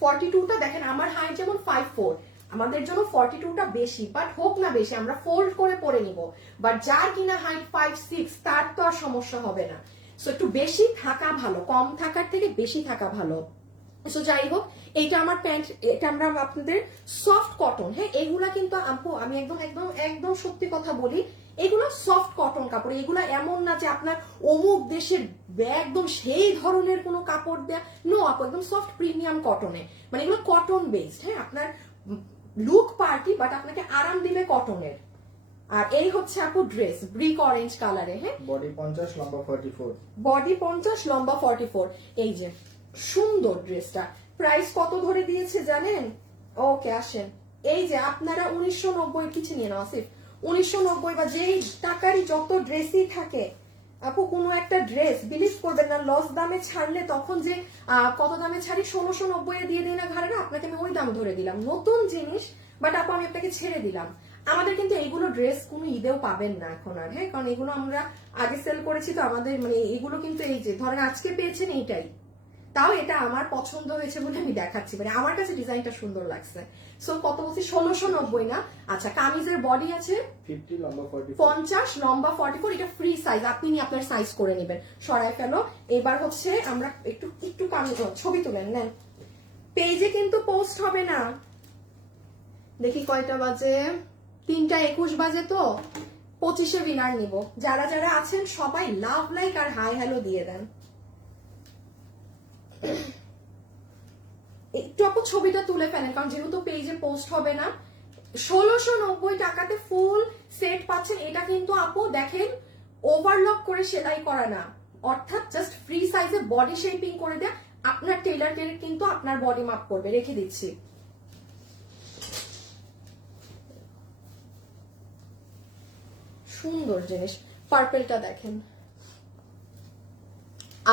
42টা দেখেন আমার হাইট যেমন 5'4", আমাদের জন্য 42টা বেশি, বাট হোক না বেশি আমরা ফোল্ড করে পরে নিব। বাট যার কিনা হাইট 5'6" তার তো আর সমস্যা হবে না। সো একটু বেশি থাকা ভালো, কম থাকার থেকে বেশি থাকা ভালো। সো যাই হোক, এইটা আমার প্যান্ট, এটা আমরা আপনাদের সফট কটন, হ্যাঁ এগুলা কিন্তু আপু আমি একদম একদম একদম সত্যি কথা বলি, এগুলো সফট কটন কাপড়, এগুলা এমন না যে আপনার অমুক দেশের একদম সেই ধরনের কোনো কাপড় দেয়া, নো আপু একদম সফট প্রিমিয়াম কটনে, মানে এগুলো কটন বেসড, হ্যাঁ আপনার লুক পার্টি বাট আপনাকে আরাম দিবে কটনের। আর এই হচ্ছে আপু ড্রেস ব্রিক অরেঞ্জ কালারে, হ্যাঁ বডি 50 লম্বা 44। বডি 50 লম্বা 44। এই যে সুন্দর ড্রেসটা, প্রাইস কত ধরে দিয়েছে জানেন? ওকে আসেন, এই যে আপনারা 1990 কিছু নিয়ে নাও আসিফ, 1990 বা যেই টাকারই যত ড্রেসই থাকে আপু, কোনো একটা ড্রেস বিলিভ করবেন না লস দামে ছাড়লে তখন যে কত দামে ছাড়ি 1690 দিয়ে দিই না ঘরে না, আপনাকে আমি ওই দাম ধরে দিলাম নতুন জিনিস, বাট আপু আমি আপনাকে ছেড়ে দিলাম। আমাদের কিন্তু এইগুলো ড্রেস কোনো ঈদেও পাবেন না এখন আর, হ্যাঁ কারণ এগুলো আমরা আগে সেল করেছি, তো আমাদের মানে এগুলো কিন্তু এই যে ধরেন আজকে পেয়েছেন এইটাই, তাও এটা আমার পছন্দ হয়েছে বলে আমি দেখাচ্ছি, মানে আমার কাছে ডিজাইনটা সুন্দর লাগছে। সো কত বলছি 1690 না? আচ্ছা কামিজের বডি আছে 50 লম্বা 44। 50 লম্বা 44, এটা ফ্রি সাইজ, আপনি নিয়ে আপনার সাইজ করে নেবেন, সরাই ফেলো। এবার হচ্ছে আমরা একটু একটু কামিজ ছবি তুলেন নেন, পেজে কিন্তু পোস্ট হবে না। দেখি কয়টা বাজে, 3:21 বাজে, তো 25-এ উইনার নিব। যারা যারা আছেন সবাই লাভ লাইক আর হাই হ্যালো দিয়ে দেন। একটু আপু ছবিটা তুলে ফেলেন, কারণ যেহেতু পেজে পোস্ট হবে না। 1690 টাকাতে ফুল সেট পাচ্ছেন, এটা কিন্তু আপু দেখেন ওভারলক করে সেলাই করা না, অর্থাৎ জাস্ট ফ্রি সাইজে বডি শেপিং করে দেয়া, আপনার টেলার কিন্তু আপনার বডি মাপ করবে, রেখে দিচ্ছি। সুন্দর জিনিস, পার্পেলটা দেখেন।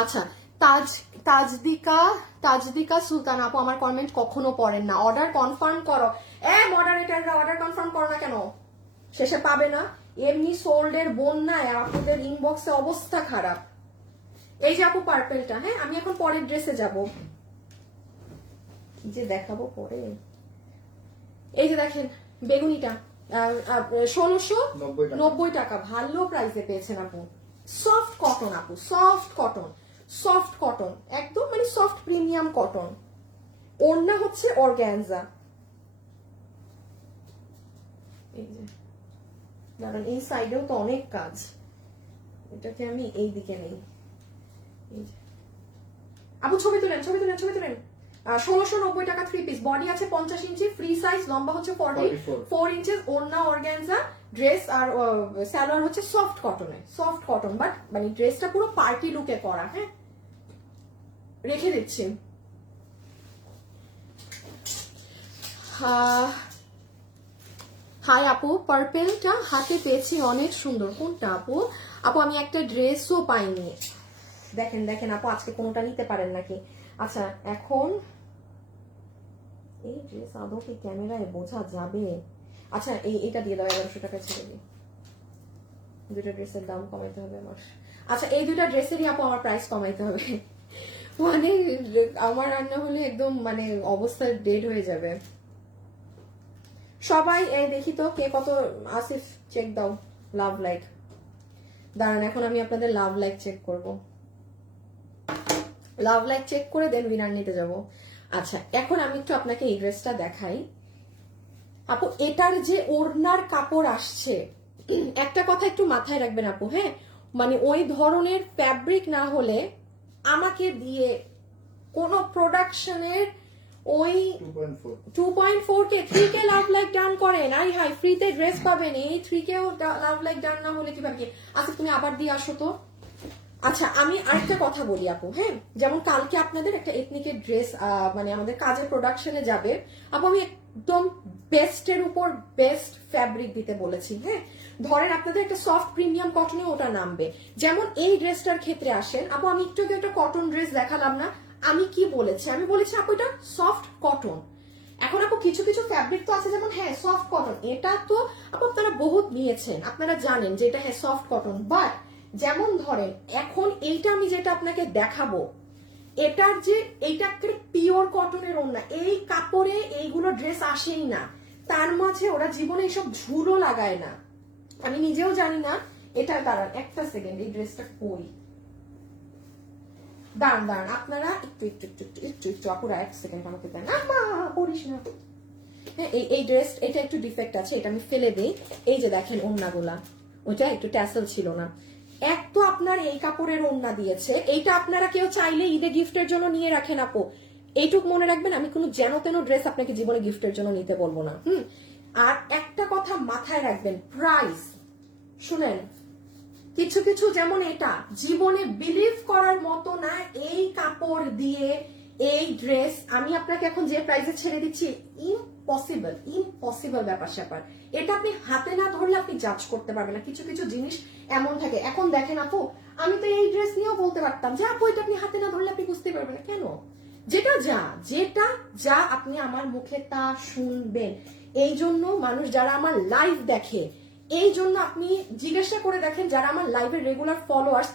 আচ্ছা তাজদিকা সুলতান আপু আমার কমেন্ট কখনো পড়েন না, অর্ডার কনফার্ম করো। মডারেটররা অর্ডার কনফার্ম করো না কেন? শেষে পাবে না, এমনি সোল্ড এর বন্যায় আপনাদের ইনবক্সে অবস্থা খারাপ। এই যে আপু পার্পেলটা, হ্যাঁ আমি এখন পরের ড্রেসে যাব, কি যে দেখাবো পরে। এই যে দেখেন বেগুনিটা 1690 টাকা, ভালো প্রাইসে পেয়েছেন আপু। সফট কটন আপু, সফট কটন, সফট কটন একদম মানে সফট প্রিমিয়াম কটন। ওড়না হচ্ছে অর্গানজা। এই যে দাঁড়ান, এই সাইডেও তো অনেক কাজ, এটাকে আমি এই দিকে নেই। আপু ছবি তুলেন, ছবি তুলেন, ছবি তুলেন। 1690 টাকা 3 পিস, বডি আছে 50 ইঞ্চি, ফ্রি সাইজ, লম্বা হচ্ছে 44 ইঞ্চেস, ওড়না অর্গানজা, ড্রেস আর সালোয়ার হচ্ছে সফট কটনে, সফট কটন, বাট মানে ড্রেসটা পুরো পার্টি লুকে করা। হ্যাঁ রেখে দিচ্ছি। হাই আপু, পার্পেলটা হাতে পেয়েছি, অনেক সুন্দর। কোনটা আপু? আপু আমি একটা ড্রেসও পাইনি, দেখেন দেখেন আপু আজকে কোনোটা নিতে পারেন নাকি? আচ্ছা এখন এই ড্রেস আদৌ কি ক্যামেরায় বোঝা যাবে? আচ্ছা এইটা দিয়ে দাও, 1100 টাকা ছেড়ে দিই। দুটো ড্রেসের দাম কমাইতে হবে আমার। আচ্ছা এই দুটা ড্রেসেরই আপু আমার প্রাইস কমাইতে হবে, মানে আমার রান্না হলে একদম মানে অবস্থা ডেড হয়ে যাবে। সবাই এই দেখি তো কে কত, আসিফ চেক দাও লাভ লাইক। দাঁড়ান এখন আমি আপনাদের লাভ লাইক চেক করব, লাভ লাইক চেক করে দেন উইনার নিতে যাব। আচ্ছা এখন আমি একটু আপনাকে এই ড্রেসটা দেখাই আপু, এটার যে ওড়নার কাপড় আসছে, একটা কথা একটু মাথায় রাখবেন আপু, হ্যাঁ মানে ওই ধরনের ফ্যাব্রিক না হলে আমাকে দিয়ে কোন প্রোডাকশনের ওই 2.4 কে 3 কে লাভ লাইক ডান করেন, আই হাই ফ্রিতে ড্রেস পাবেন, এই 3 কেও লাভ লাইক ডান না হলে কিভাবে কি? আচ্ছা তুমি আবার দিয়ে আসো তো, আচ্ছা আমি আরেকটা কথা বলি আপু, হ্যাঁ, যেমন কালকে আপনাদের একটা এথনিকের ড্রেস মানে আমাদের কাজের প্রোডাকশনে যাবে আপু, আমি একদম বেস্টের উপর বেস্ট ফ্যাব্রিক দিতে বলেছি, হ্যাঁ। ধরেন আপনাদের একটা সফট প্রিমিয়াম কটনে ওটা নামবে, যেমন এই ড্রেসটার ক্ষেত্রে আসেন আপু, আমি একটু একটা কটন ড্রেস দেখালাম না, আমি কি বলেছি, আমি বলেছি আপু এটা সফট কটন। এখন আপু কিছু কিছু ফ্যাব্রিক তো আছে যেমন হ্যাঁ সফট কটন, এটা তো আপু আপনারা বহুত নিয়েছেন, আপনারা জানেন যে এটা হ্যাঁ সফট কটন, বাট যেমন ধরেন এখন এইটা আমি যেটা আপনাকে দেখাবো, এটার যে এইটা একটা পিওর কটনের ওড়না, এই কাপড়ে এইগুলো ড্রেস আসেই না, তার মাঝে ওরা জীবনে এইসব ঝুলও লাগায় না, আমি নিজেও জানি না এটা। দাঁড়ান একটা সেকেন্ড, এই ড্রেসটা কই, দাঁড়ান দাঁড়ান আপনারা একটু একটু একটু একটু একটু আপুরা এক সেকেন্ড আমাকে দেন, করিস না। হ্যাঁ এই ড্রেস এটা একটু ডিফেক্ট আছে, এটা আমি ফেলে দিই। এই যে দেখেন ওড়নাগুলা, ওইটা একটু ট্যাসেল ছিল না, এক তো আপনার এই কাপড়ের ওড়না দিয়েছে, এইটা আপনারা কেউ চাইলে ঈদে গিফটের জন্য নিয়ে রাখেন আপু, এইটুক মনে রাখবেন, আমি কোনো যেন তেন ড্রেস আপনাকে জীবনে গিফটের জন্য নিতে বলবো না। আর একটা কথা মাথায় রাখবেন, প্রাইস শুনেন, কিছু কিছু যেমন এটা জীবনে বিলিভ করার মতো না, এই কাপড় দিয়ে এই ড্রেস আমি আপনাকে এখন যে প্রাইসে ছেড়ে দিচ্ছি, ইম্পসিবল ইম্পসিবল ব্যাপার স্যাপার, এটা আপনি হাতে না ধরলে আপনি জাজ করতে পারবেন না, কিছু কিছু জিনিস এমন থাকে। এখন দেখেন আপু, আমি তো এই ড্রেস নিয়েও বলতে পারতাম যে আপু এটা আপনি হাতে না ধরলে আপনি বুঝতে পারবেন না, কেন, যেটা যা আপনি আমার মুখে তা শুনবেন। এই জন্য মানুষ যারা আমার লাইভ দেখে, এই জন্য আপনি জিজ্ঞাসা করে দেখেন যারা আমার লাইভের রেগুলার ফলোয়ার্স,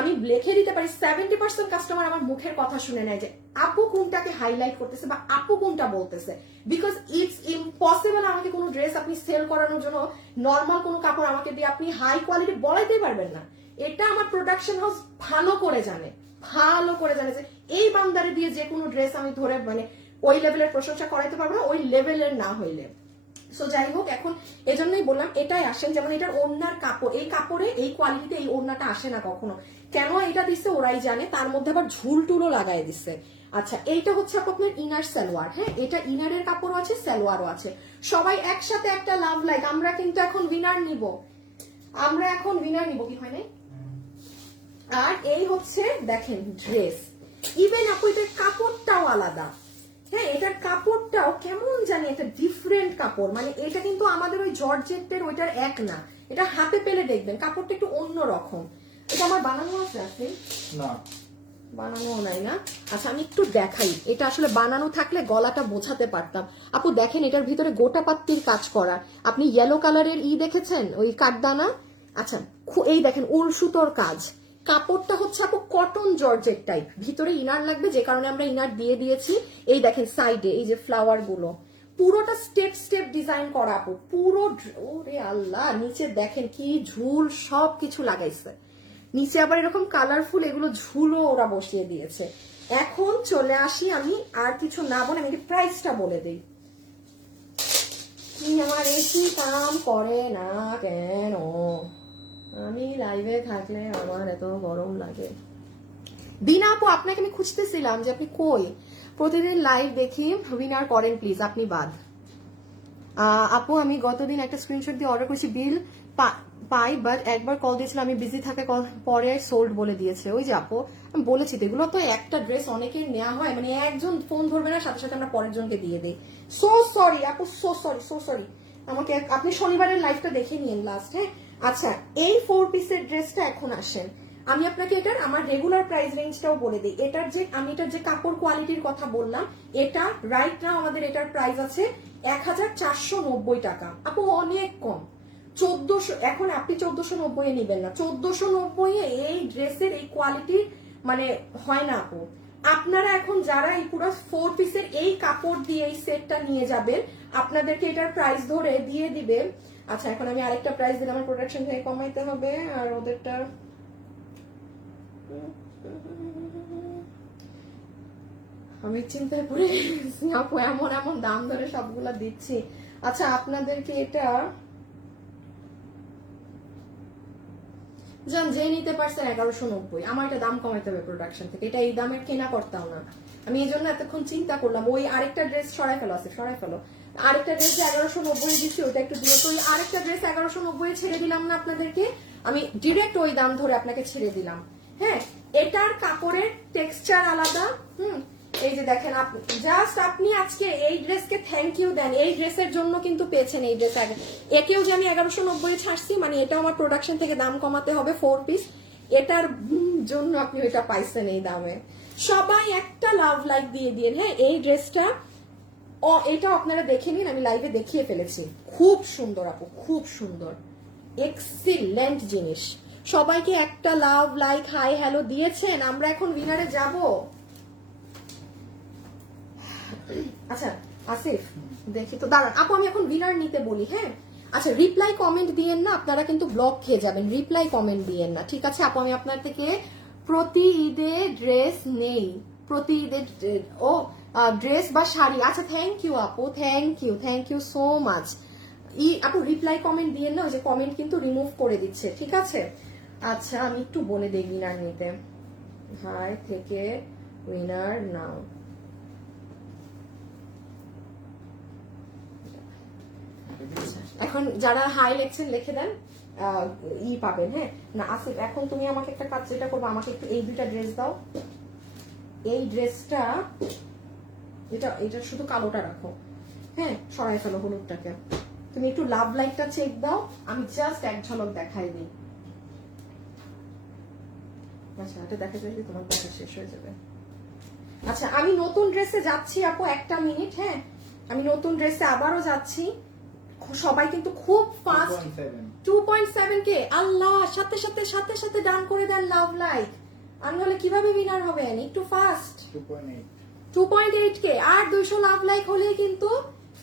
আমি লিখে দিতে পারি 70% কাস্টমার আমার মুখের কথা শুনে নেয় যে আপু কোনটাকে হাইলাইট করতেছে বা আপু কোনটা বলতেছে, বিকজ ইটস ইম্পসিবল আমাকে কোনো ড্রেস আপনি সেল করানোর জন্য নর্মাল কোনো কাপড় আমাকে দিয়ে আপনি হাই কোয়ালিটি বলাইতেই পারবেন না। এটা আমার প্রোডাকশন হাউস ভালো করে জানে যে এই বান্দারে দিয়ে যে কোনো ড্রেস আমি ধরে মানে ওই লেভেলের প্রশংসা করাইতে পারবো না, ওই লেভেলের না হইলে। সো যাই হোক, এখন এজন্যই বললাম এটাই আসেন, যেমন এটার ওড়নার কাপড়, এই কাপড়ে এই কোয়ালিটিতে এই ওড়নাটা আসে না কখনো, কেন এটা দিচ্ছে ওরাই জানে, তার মধ্যে আবার ঝুল টুলও লাগাই দিচ্ছে। আচ্ছা এইটা হচ্ছে আপনার ইনার সালোয়ার, হ্যাঁ এটা ইনারের কাপড়ও আছে সালোয়ারও আছে, সবাই একসাথে একটা লাভ লাইক, আমরা কিন্তু এখন উইনার নিব, কি হয় নাই। আর এই হচ্ছে দেখেন ড্রেস, ইভেন আপু এটার কাপড়টাও আলাদা, হ্যাঁ এটার কাপড়টাও কেমন জানি একটা ডিফারেন্ট কাপড়, মানে এটা কিন্তু আমাদের ওই জর্জেটের ওইটার এক না, এটা হাতে পেলে দেখবেন কাপড়টা একটু অন্য রকম। এটা আমার বানানো আছে না, বানানো নাই না? আচ্ছা আমি একটু দেখাই, এটা আসলে বানানো থাকলে গলাটা বোঝাতে পারতাম। আপু দেখেন এটার ভিতরে গোটা পাত্তির কাজ করা, আপনি ইয়েলো কালারের দেখেছেন ওই কাঠদানা, আচ্ছা এই দেখেন উল সুতোর কাজ, কাপড়টা হচ্ছে আপু কটন জর্জেট টাইপ, ভিতরে ইনার লাগবে যে কারণে আমরা ইনার দিয়ে দিয়েছি। এই দেখেন সাইডে এই যে ফ্লাওয়ার গুলো পুরোটা স্টেপ স্টেপ ডিজাইন করা আপু, পুরো ওরে আল্লাহ, নিচে দেখেন কি ঝুল সব কিছু লাগাইছে, নিচে আবার এরকম কালারফুল এগুলো ঝুলও ওরা বসিয়ে দিয়েছে। এখন চলে আসি আমি আর কিছু না বলে আমি প্রাইসটা বলে দিই, কি আমার এসি কাম করে না কেন, আমি লাইভে থাকলে আমার এত গরম লাগে। বিনা আপু আপনাকে আমি খুঁজতেছিলাম যে আপনি কই, প্রতিদিন লাইভ দেখি, উইনার করেন প্লিজ, আপনি বাদ। আপু আমি গতদিন একটা স্ক্রিনশট দিয়ে অর্ডার করেছি, বিল পাই, বাট একবার কল দিয়েছিলাম আমি বিজি থাকে, পরে সোল্ড বলে দিয়েছে। ওই যে আপু আমি বলেছি তো এগুলো তো একটা ড্রেস অনেকের নেওয়া হয়, মানে একজন ফোন ধরবে না সাথে সাথে আমরা পরের জনকে দিয়ে দিই। সো সরি আপু, সো সরি আমাকে আপনি শনিবারের লাইভটা দেখে নিন লাস্ট, হ্যাঁ। আচ্ছা এই 4 পিসের ড্রেসটা এখন আসেন, আমি আপনাকে এটার আমার রেগুলার প্রাইস রেঞ্জটাও বলে দিই। এটার যে কাপড় কোয়ালিটির কথা বললাম, এটা রাইট নাও আমাদের এটার প্রাইস আছে 1490 টাকা আপু, অনেক কম। 1400, এখন আপনি 1490 এ নিবেন না, 1490 এ এই ড্রেসের এই কোয়ালিটি মানে হয় না আপু। আপনারা এখন যারা এই পুরো 4 পিসের এই কাপড় দিয়ে এই সেটটা নিয়ে যাবেন, আপনাদেরকে এটার প্রাইস ধরে দিয়ে দিবে। আচ্ছা এখন আমি আরেকটা প্রাইস দিলে আমার প্রোডাকশন থেকে কমাইতে হবে, আর ওদেরটা আমি চিন্তায় পড়ে গেছি আপু, এমন দাম ধরে সবগুলা দিচ্ছি। আচ্ছা আপনাদেরকে এটা যে নিতে পারছেন 1190, আমার এটা দাম কমাইতে হবে প্রোডাকশন থেকে, এটা এই দামের কেনা করতাম না আমি, এই জন্য এতক্ষণ চিন্তা করলাম। ওই আরেকটা ড্রেস সরাই ফেলো, আরেকটা ড্রেস যে 1190 দিচ্ছি ওটা একটু দিল, তো ওই আরেকটা ড্রেস 1190 ছেড়ে দিলাম না আপনাদেরকে, আমি ডিরেক্ট ওই দাম ধরে আপনাকে ছেড়ে দিলাম। হ্যাঁ, এটার কাপড়ের টেক্সচার আলাদা। এই যে দেখেন, আপনি জাস্ট আপনি আজকে এই ড্রেসকে থ্যাংক ইউ দেন। এই ড্রেসের জন্য কিন্তু পেয়েছেন এই ড্রেস। একেও যে আমি 1190 ছাড়ছি, মানে এটা আমার প্রোডাকশন থেকে দাম কমাতে হবে 4 পিস, এটার জন্য আপনি এটা পাইছেন এই দামে। সবাই একটা লাভ লাইক দিয়ে দিন। হ্যাঁ, এই ড্রেসটা এটা আপনারা দেখে নিন, আমি লাইভে দেখিয়ে ফেলেছি। খুব সুন্দর আপু, খুব সুন্দর, এক্সিলেন্ট জিনিস। সবাইকে একটা লাভ লাইক হাই হ্যালো দিয়েছেন। আমরা এখন উইনারে যাব। আচ্ছা আসিফ, দেখি তো, দাঁড়ান আপু, আমি এখন উইনার নিতে বলি। হ্যাঁ, আচ্ছা, রিপ্লাই কমেন্ট দিয়েন না, আপনারা কিন্তু ব্লক খেয়ে যাবেন। রিপ্লাই কমেন্ট দিয়েন না, ঠিক আছে আপু? আমি আপনার থেকে প্রতি ঈদে ড্রেস নেই, প্রতি ঈদে ও ড্রেস বা শাড়ি। আচ্ছা, থ্যাংক ইউ আপু, থ্যাংক ইউ সো মাচ। আপু রিপ্লাই কমেন্ট দিয়েন না, ওই যে কমেন্ট কিন্তু রিমুভ করে দিচ্ছে, ঠিক আছে? আচ্ছা, আমি একটু বলে দেই উইনার নিতে। হাই থেকে উইনার নাও। এখন যারা হাই লিখছেন লিখে দেন, পাবেন। হ্যাঁ না আসিফ, এখন তুমি আমাকে একটা কাজ যেটা করবো, আমাকে একটু এই দুইটা ড্রেস দাও। এই ড্রেসটা, এটা শুধু কালোটা রাখো। হ্যাঁ, সরাই ফেলো হলুদটাকে। তুমি একটু লাভ লাইকটা চেক দাও, আমি জাস্ট এক ঝলক দেখাই দিই। আচ্ছা, এটা দেখা যাবে, তোমার দেখা শেষ হয়ে যাবে। আচ্ছা, আমি নতুন ড্রেসে যাচ্ছি আপু, একটা মিনিট। হ্যাঁ, আমি নতুন ড্রেসে আবারও যাচ্ছি। সবাই কিন্তু খুব ফাস্ট। 2.7 কে আল্লাহ, সাথে সাথে ডান করে দেন লাভ লাইক। আমি হলে কিভাবে উইনার হবেন? একটু ফাস্ট। 2.8 কে আর 200 লাভ লাইক হলেই কিন্তু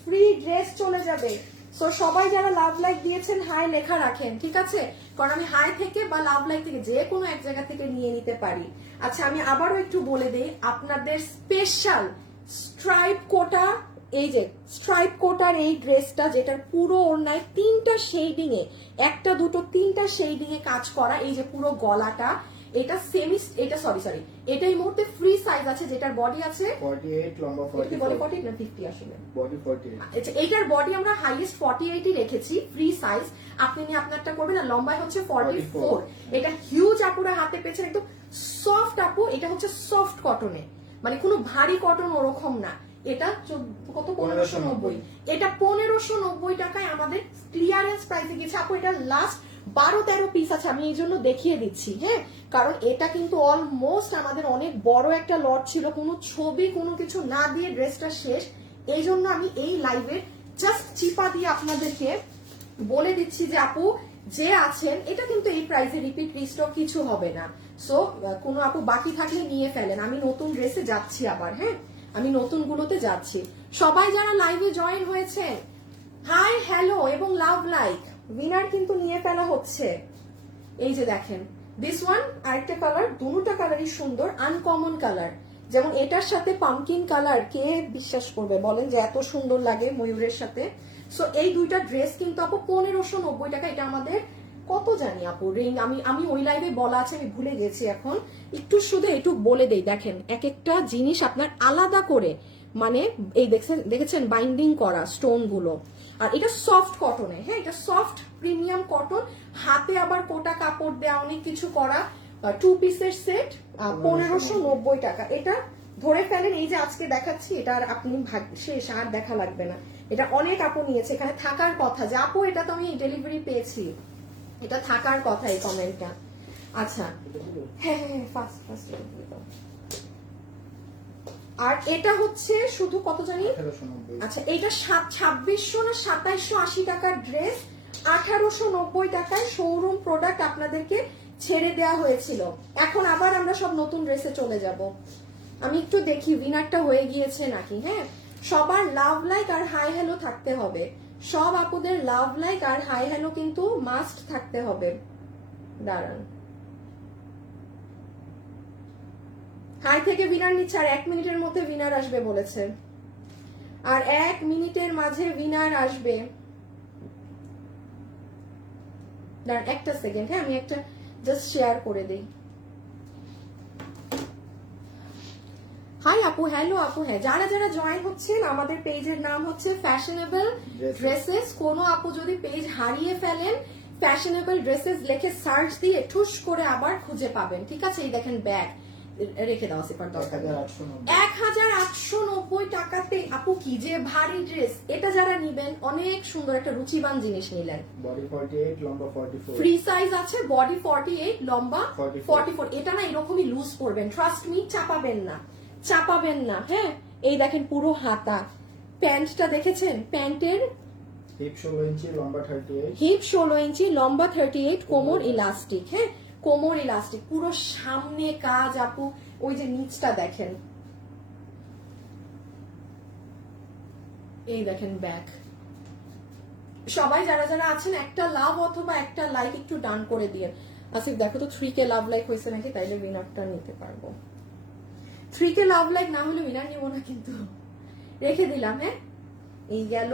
ফ্রি ড্রেস চলে যাবে। সো সবাই যারা লাভ লাইক দিয়েছেন হাই লেখা রাখেন, ঠিক আছে? কারণ আমি হাই থেকে বা লাভ লাইক থেকে যে কোনো এক জায়গা থেকে নিয়ে নিতে পারি। আচ্ছা, আমি আবারও একটু বলে দিই, আপনাদের স্পেশাল স্ট্রাইপ কোটা, এই যে স্ট্রাইপ কোটার এই ড্রেসটা, যেটার পুরো ওড়নায় 3টা শেডিং এ, 1টা 2টো 3টা শেডিং এ কাজ করা, এই যে পুরো গলাটা, এটা সরি এটা এই মুহূর্তে ফ্রি সাইজ আছে, যেটার বডি আছে 48, লম্বা 44। বলে 40 না 50 আসলে বডি 48। আচ্ছা, এইটার বডি আমরা হাইয়েস্ট 48ই রেখেছি, ফ্রি সাইজ। আপনি নিয়ে আপনারটা করবেন। না, লম্বাই হচ্ছে 44। এটা হিউজ আপুরা হাতে পেয়েছেন, একদম সফট আপু। এটা হচ্ছে সফট কটনে, মানে কোনো ভারী কটন ওরকম না। এটা কত? 1590। এটা 1590 টাকায় আমাদের ক্লিয়ারেন্স প্রাইসে গেছে আপু। এটা লাস্ট 12-13 পিস আছে, আমি এই জন্য দেখিয়ে দিচ্ছি। হ্যাঁ, কারণ এটা কিন্তু অলমোস্ট আমাদের অনেক বড় একটা লট ছিল, কোনো ছবি কোনো কিছু না দিয়ে ড্রেসটা শেষ। এই জন্য আমি এই লাইভে জাস্ট চিপা দিয়ে আপনাদেরকে বলে দিচ্ছি যে আপু যে আছেন, এটা কিন্তু এই প্রাইসে রিপিট রিস্টক কিছু হবে না। সো কোনো আপু বাকি থাকলে নিয়ে ফেলেন। আমি নতুন ড্রেসে যাচ্ছি আবার। হ্যাঁ, আমি নতুন গুলোতে যাচ্ছি। সবাই যারা লাইভে জয়েন হয়েছেন, হাই হ্যালো এবং লাভ লাইক। উইনার কিন্তু নিয়ে ফেলা হচ্ছে। এই যে দেখেন, দিস ওয়ান, আরেকটা কালার, দুটোটা কালারই সুন্দর, আনকমন কালার। যেমন এটার সাথে পামকিন কালার, কে বিশ্বাস করবে বলেন যে এত সুন্দর লাগে ময়ূরের সাথে। সো এই দুইটা ড্রেস কিন্তু আপু 1590 টাকা। এটা আমাদের কত জানি আপু রিং, আমি ওই লাইভে বলা আছে, আমি ভুলে গেছি এখন। একটু শুধু একটু বলে দেই, দেখেন এক একটা জিনিস আপনার আলাদা করে, মানে এই দেখেছেন বাইন্ডিং করা স্টোন গুলো। আর এটা সফট কটনে। হ্যাঁ, এটা সফট প্রিমিয়াম কটন, হাতে আবার কোটা কাপড় দেওয়া, অনেক কিছু করা। 2 পিসের সেট, 1590 টাকা। এটা ধরে ফেলেন, এই যে আজকে দেখাচ্ছি, এটা আর আপনি শেষ, আর দেখা লাগবে না। এটা অনেক আপু নিয়েছে, এখানে থাকার কথা যে আপু এটা তো আমি ডেলিভারি পেয়েছি, এটা থাকার কথা এই কমেন্টটা। আচ্ছা, হ্যাঁ ফার্স্ট আর এটা হচ্ছে শুধু কত জানি, আচ্ছা এটা 2600 না 2780 টাকার ড্রেস 1890 টাকায় শোরুম প্রোডাক্ট আপনাদেরকে ছেড়ে দেওয়া হয়েছিল। এখন আবার আমরা সব নতুন ড্রেসে চলে যাব। আমি একটু দেখি উইনারটা হয়ে গিয়েছে নাকি। হ্যাঁ, সবার লাভ লাইক আর হাই হ্যালো থাকতে হবে। সব আপুদের লাভ লাইক আর হাই হ্যালো কিন্তু মাস্ট থাকতে হবে। দাঁড়ান, হাই থেকে উইনার নিচ্ছে, আর 1 মিনিটের মধ্যে উইনার আসবে বলেছে, আর 1 মিনিটের মাঝে উইনার আসবে। দাঁড়ান একটা সেকেন্ড। হ্যাঁ, আমি একটা জাস্ট শেয়ার করে দিই। হাই আপু, হ্যালো আপু। হ্যাঁ, যারা যারা জয়েন হচ্ছেন, আমাদের পেজের নাম হচ্ছে ফ্যাশনেবল ড্রেসেস। কোনো আপু যদি পেজ হারিয়ে ফেলেন, ফ্যাশনেবল ড্রেসেস লিখে সার্চ দিয়ে ঠুস করে আবার খুঁজে পাবেন, ঠিক আছে? এই দেখেন ব্যাগ রেখে দাও সিপার দরকার 1890 টাকাতে আপু কি যে ভারী ড্রেস। এটা যারা নিবেন অনেক সুন্দর একটা রুচিবান জিনিস নিলেন। বডি 48 লম্বা 44 ফ্রি সাইজ আছে, বডি 48 লম্বা 44। এটা না এরকমই লুজ পরবেন, ট্রাস্ট মি, চাপাবেন না, চাপাবেন না। হ্যাঁ, এই দেখেন পুরো হাতা। প্যান্টটা দেখেছেন? প্যান্টের হিপ 16 ইঞ্চি লম্বা 38, হিপ 16 ইঞ্চি লম্বা 38, কোমর ইলাস্টিক। হ্যাঁ, কোমর ইলাস্টিক, পুরো সামনে কাজ আপু। ওই যে নিচটা দেখেন, এই দেখেন ব্যাক। সবাই যারা যারা আছেন একটা লাভ অথবা একটা লাইক একটু ডান করে দিয়ে। আসিফ দেখো তো 3K লাভ লাইক হয়েছে নাকি, তাইলে উইনারটা নিতে পারবো। 3K লাভ লাইক না হলে উইনার নিব না কিন্তু, রেখে দিলাম। হ্যাঁ, এই গেল।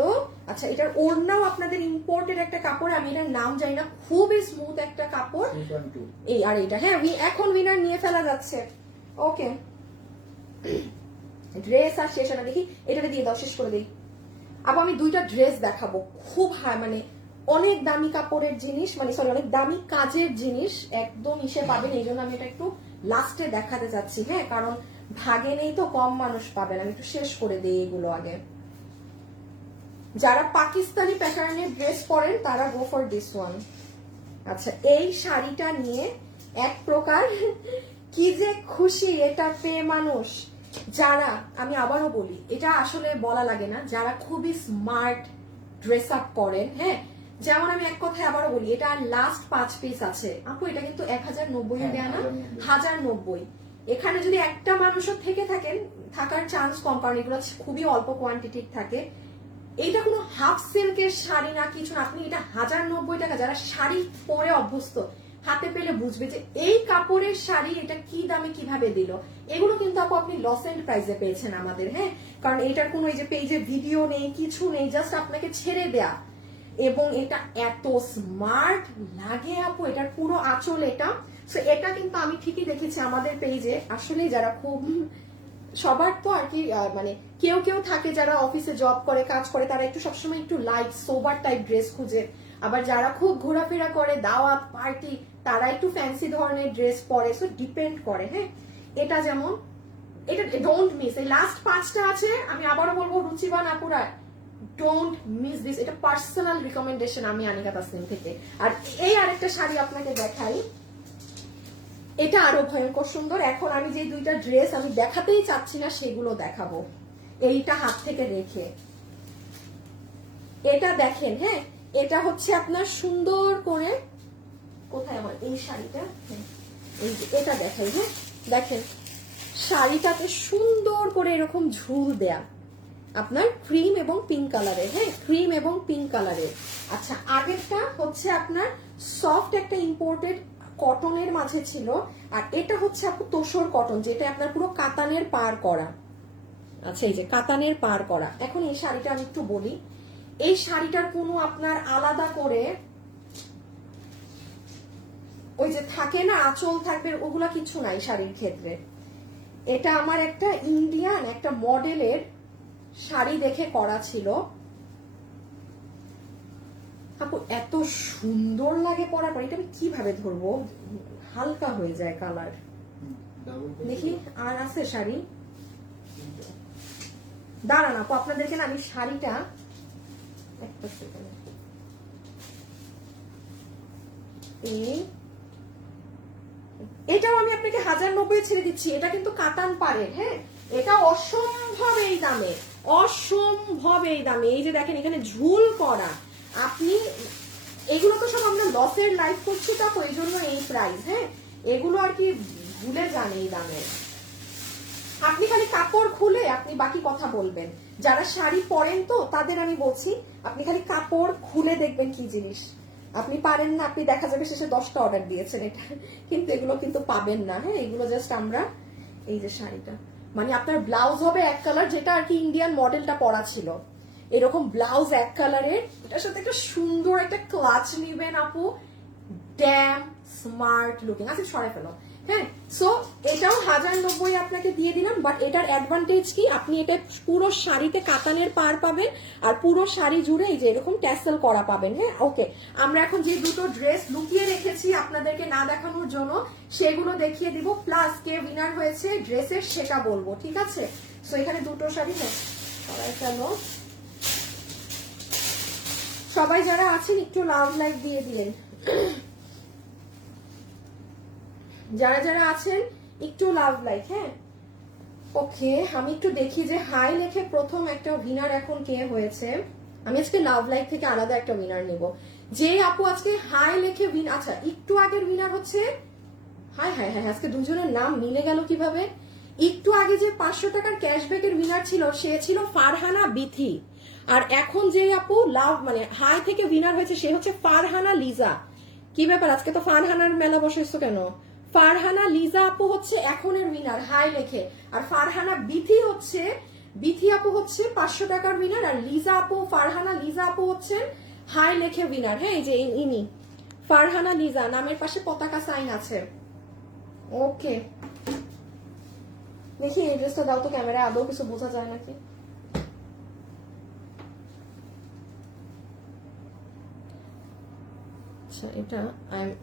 আচ্ছা, এটার ওড়নাও আপনাদের ইম্পোর্টেড একটা কাপড়, আমি এটার নাম জানি না, খুবই স্মুথ একটা কাপড়। 3.2 এই আর এটা, হ্যাঁ এখন উইনার নিয়ে ফেলা যাচ্ছে। ওকে, ড্রেস আর শেষ না, দেখি এটাকে দিয়ে দাও, শেষ করে দিই। আবার আমি দুইটা ড্রেস দেখাবো, খুব মানে অনেক দামি কাপড়ের জিনিস, মানে সরি অনেক দামি কাজের জিনিস, একদম ইসে পাবেন। এই জন্য আমি এটা একটু লাস্টে দেখাতে যাচ্ছি। হ্যাঁ, কারণ ভাগে নেই তো, কম মানুষ পাবেন। আমি একটু শেষ করে দিই এগুলো আগে। যারা পাকিস্তানি প্যাটার্নের ড্রেস পরেন তারা গো ফর দিস ওয়ান। আচ্ছা, এই শাড়িটা নিয়ে এক প্রকার কি যে খুশি এটা পেয়ে মানুষ। যারা, আমি আবারও বলি, এটা আসলে বলা লাগে না, যারা খুবই স্মার্ট ড্রেস আপ করেন। হ্যাঁ, যেমন আমি এক কথায় আবারও বলি, এটা লাস্ট 5 পিস আছে আপু। এটা কিন্তু 1090 দেয়া না, 1090। এখানে যদি একটা মানুষও থেকে থাকার চান্স কম, কারণ এগুলো খুবই অল্প কোয়ান্টিটি থাকে। এইটা কোনো হাফ সিল্কের শাড়ি না, কিছু না। আপনি এটা 1090 টাকা, যারা শাড়ি পরে অভ্যস্ত হাতে পেলে বুঝবে যে এই কাপড়ের শাড়ি এটা কি দামে কিভাবে দিল। এগুলো কিন্তু আপনি লস এন্ড প্রাইসে পেয়েছেন আমাদের। হ্যাঁ, কারণ এটার কোনো এই যে পেজে ভিডিও নেই, কিছু নেই, জাস্ট আপনাকে ছেড়ে দেয়া। এবং এটা এত স্মার্ট লাগে আপু, এটার পুরো আঁচল এটা। সো এটা কিন্তু আমি ঠিকই দেখেছি আমাদের পেজে। আসলে যারা খুব, সবার তো আর কি মানে কেউ কেউ থাকে যারা অফিসে জব করে, কাজ করে, তারা একটু সবসময় একটু লাইট সোবার টাইপ ড্রেস খুঁজে। আবার যারা খুব ঘোরাফেরা করে, দাওয়াত পার্টি, তারা একটু ফ্যান্সি ধরনের ড্রেস পরে। সো ডিপেন্ড করে। হ্যাঁ, এটা যেমন, এটা ডোন্ট মিস। এই লাস্ট 5টা আছে, আমি আবারও বলবো রুচিবান আপুরা, ডোন্ট মিস দিস। এটা পার্সোনাল রিকমেন্ডেশন আমি আনিকা তাসনিম থেকে। আর এই আরেকটা শাড়ি আপনাকে দেখাই, এটা আরো ভয়ঙ্কর সুন্দর। এখন আমি যে দুইটা ড্রেস আমি দেখাতেই চাচ্ছি না সেগুলো দেখাবো, এইটা হাত থেকে রেখে। এটা দেখেন, হ্যাঁ এটা হচ্ছে আপনার সুন্দর করে, কোথায় আমার এই শাড়িটা, এই যে এটা দেখাই। হ্যাঁ দেখেন, শাড়িটাতে সুন্দর করে এরকম ঝুল দেয়া, আপনার ক্রিম এবং পিঙ্ক কালারের। হ্যাঁ, ক্রিম এবং পিঙ্ক কালারের। আচ্ছা, আগেরটা হচ্ছে আপনার সফট একটা ইম্পোর্টেড কটনের মাঝে ছিল, আর এটা হচ্ছে আপু তোসর কটন, যেটা আপনার পুরো কাতানের পার করা। আচ্ছা, এই যে কাতানের পার করা। এখন এই শাড়িটা আমি একটু বলি, এই শাড়িটার কোনো আপনার আলাদা করে ওই যে থাকে না আঁচল থাকবে, ওগুলা কিছু নাই শাড়ির ক্ষেত্রে। এটা আমার একটা ইন্ডিয়ান একটা মডেলের শাড়ি দেখে করা ছিল আপু, এত সুন্দর লাগে পরার পর। এটা আমি কিভাবে ধরবো, হালকা হয়ে যায় কালার। দেখি আর আছে শাড়ি, দাঁড়ান আপু আপনাদেরকে না আমি শাড়িটা একটা সেকেন্ড, এটাও আমি আপনাকে 1090 ছেড়ে দিচ্ছি। এটা কিন্তু কাতান পাড়ের। হ্যাঁ, এটা অসম্ভব এই দামে, অসম্ভব এই দামে। এই যে দেখেন এখানে ঝুল করা, আপনি এগুলো তো সব আমরা লসের লাইফ করছি, তো এই জন্য এই প্রাইস। হ্যাঁ, এগুলো আর কি ভুলে যান এই দামে। আপনি খালি কাপড় খুলে আপনি বাকি কথা বলবেন। যারা শাড়ি পরেন তো তাদের আমি বলছি, আপনি খালি কাপড় খুলে দেখবেন কি জিনিস। আপনি পারেন না, আপনি দেখা যাবে শেষে 10টা অর্ডার দিয়েছেন এটা, কিন্তু এগুলো কিন্তু পাবেন না। হ্যাঁ, এগুলো জাস্ট আমরা, এই যে শাড়িটা মানে আপনার ব্লাউজ হবে এক কালার, যেটা আর কি ইন্ডিয়ান মডেলটা পরা ছিল, এরকম ব্লাউজ এক কালারের, এটার সাথে একটা সুন্দর একটা ক্লাচ নিবেন আপু, ড্যাম স্মার্ট লুকিং। আচ্ছা সরাই ফেলো, হ্যাঁ, সো এটাও 1090 আপনাকে দিয়ে দিলাম। বাট এটার অ্যাডভান্টেজ কি, আপনি এটা পুরো শাড়িতে কাতানের পার পাবেন আর পুরো শাড়ি জুড়ে এই যে এরকম ট্যাসেল করা পাবেন। হ্যাঁ, ওকে, আমরা এখন যে দুটো ড্রেস লুকিয়ে রেখেছি আপনাদেরকে না দেখানোর জন্য সেগুলো দেখিয়ে দিব, প্লাস কে উইনার হয়েছে ড্রেসের সেটা বলবো, ঠিক আছে? সো এখানে দুটো শাড়ি, হ্যাঁ সবাই চলো, সবাই যারা আছেন একটু লাভ লাইক দিয়ে দিলেন, যারা যারা আছেন একটু লাভ লাইক। হ্যাঁ, ওকে, আমি একটু দেখি যে হাই লেখে প্রথম একটা উইনার এখন কে হয়েছে। আমি আজকে লাভ লাইক থেকে আলাদা একটা উইনার নিব। যে আপু আজকে হাই লেখে উইন, আচ্ছা একটু আগের উইনার হচ্ছে, হাই হাই হাই, আজকে দুজনের নাম মিলে গেল কিভাবে। একটু আগে যে 500 টাকার ক্যাশব্যাকের উইনার ছিল সে ছিল ফারহানা বিথি, আর এখন যে আপু লাভ মানে হাই থেকে উইনার হয়েছে সে হচ্ছে ফারহানা লিজা। কি ব্যাপার, আজকে তো ফারহানার মেলা বসেছো কেন? ফারহানা লিজা আপু হচ্ছে এখনের উইনার হাই লেখে, আর ফারহানা বিথি হচ্ছে, বিথি আপু হচ্ছে 500 টাকার উইনার, আর লিজা আপু, ফারহানা লিজা আপু হচ্ছেন হাই লেখে উইনার। হ্যাঁ, এই যে ইনি ফারহানা লিজা, নামের পাশে পতাকা সাইন আছে। ওকে, দেখি এই ড্রেসটা দাও তো, ক্যামেরা আদৌ কিছু বোঝা যায় নাকি। আচ্ছা, এটা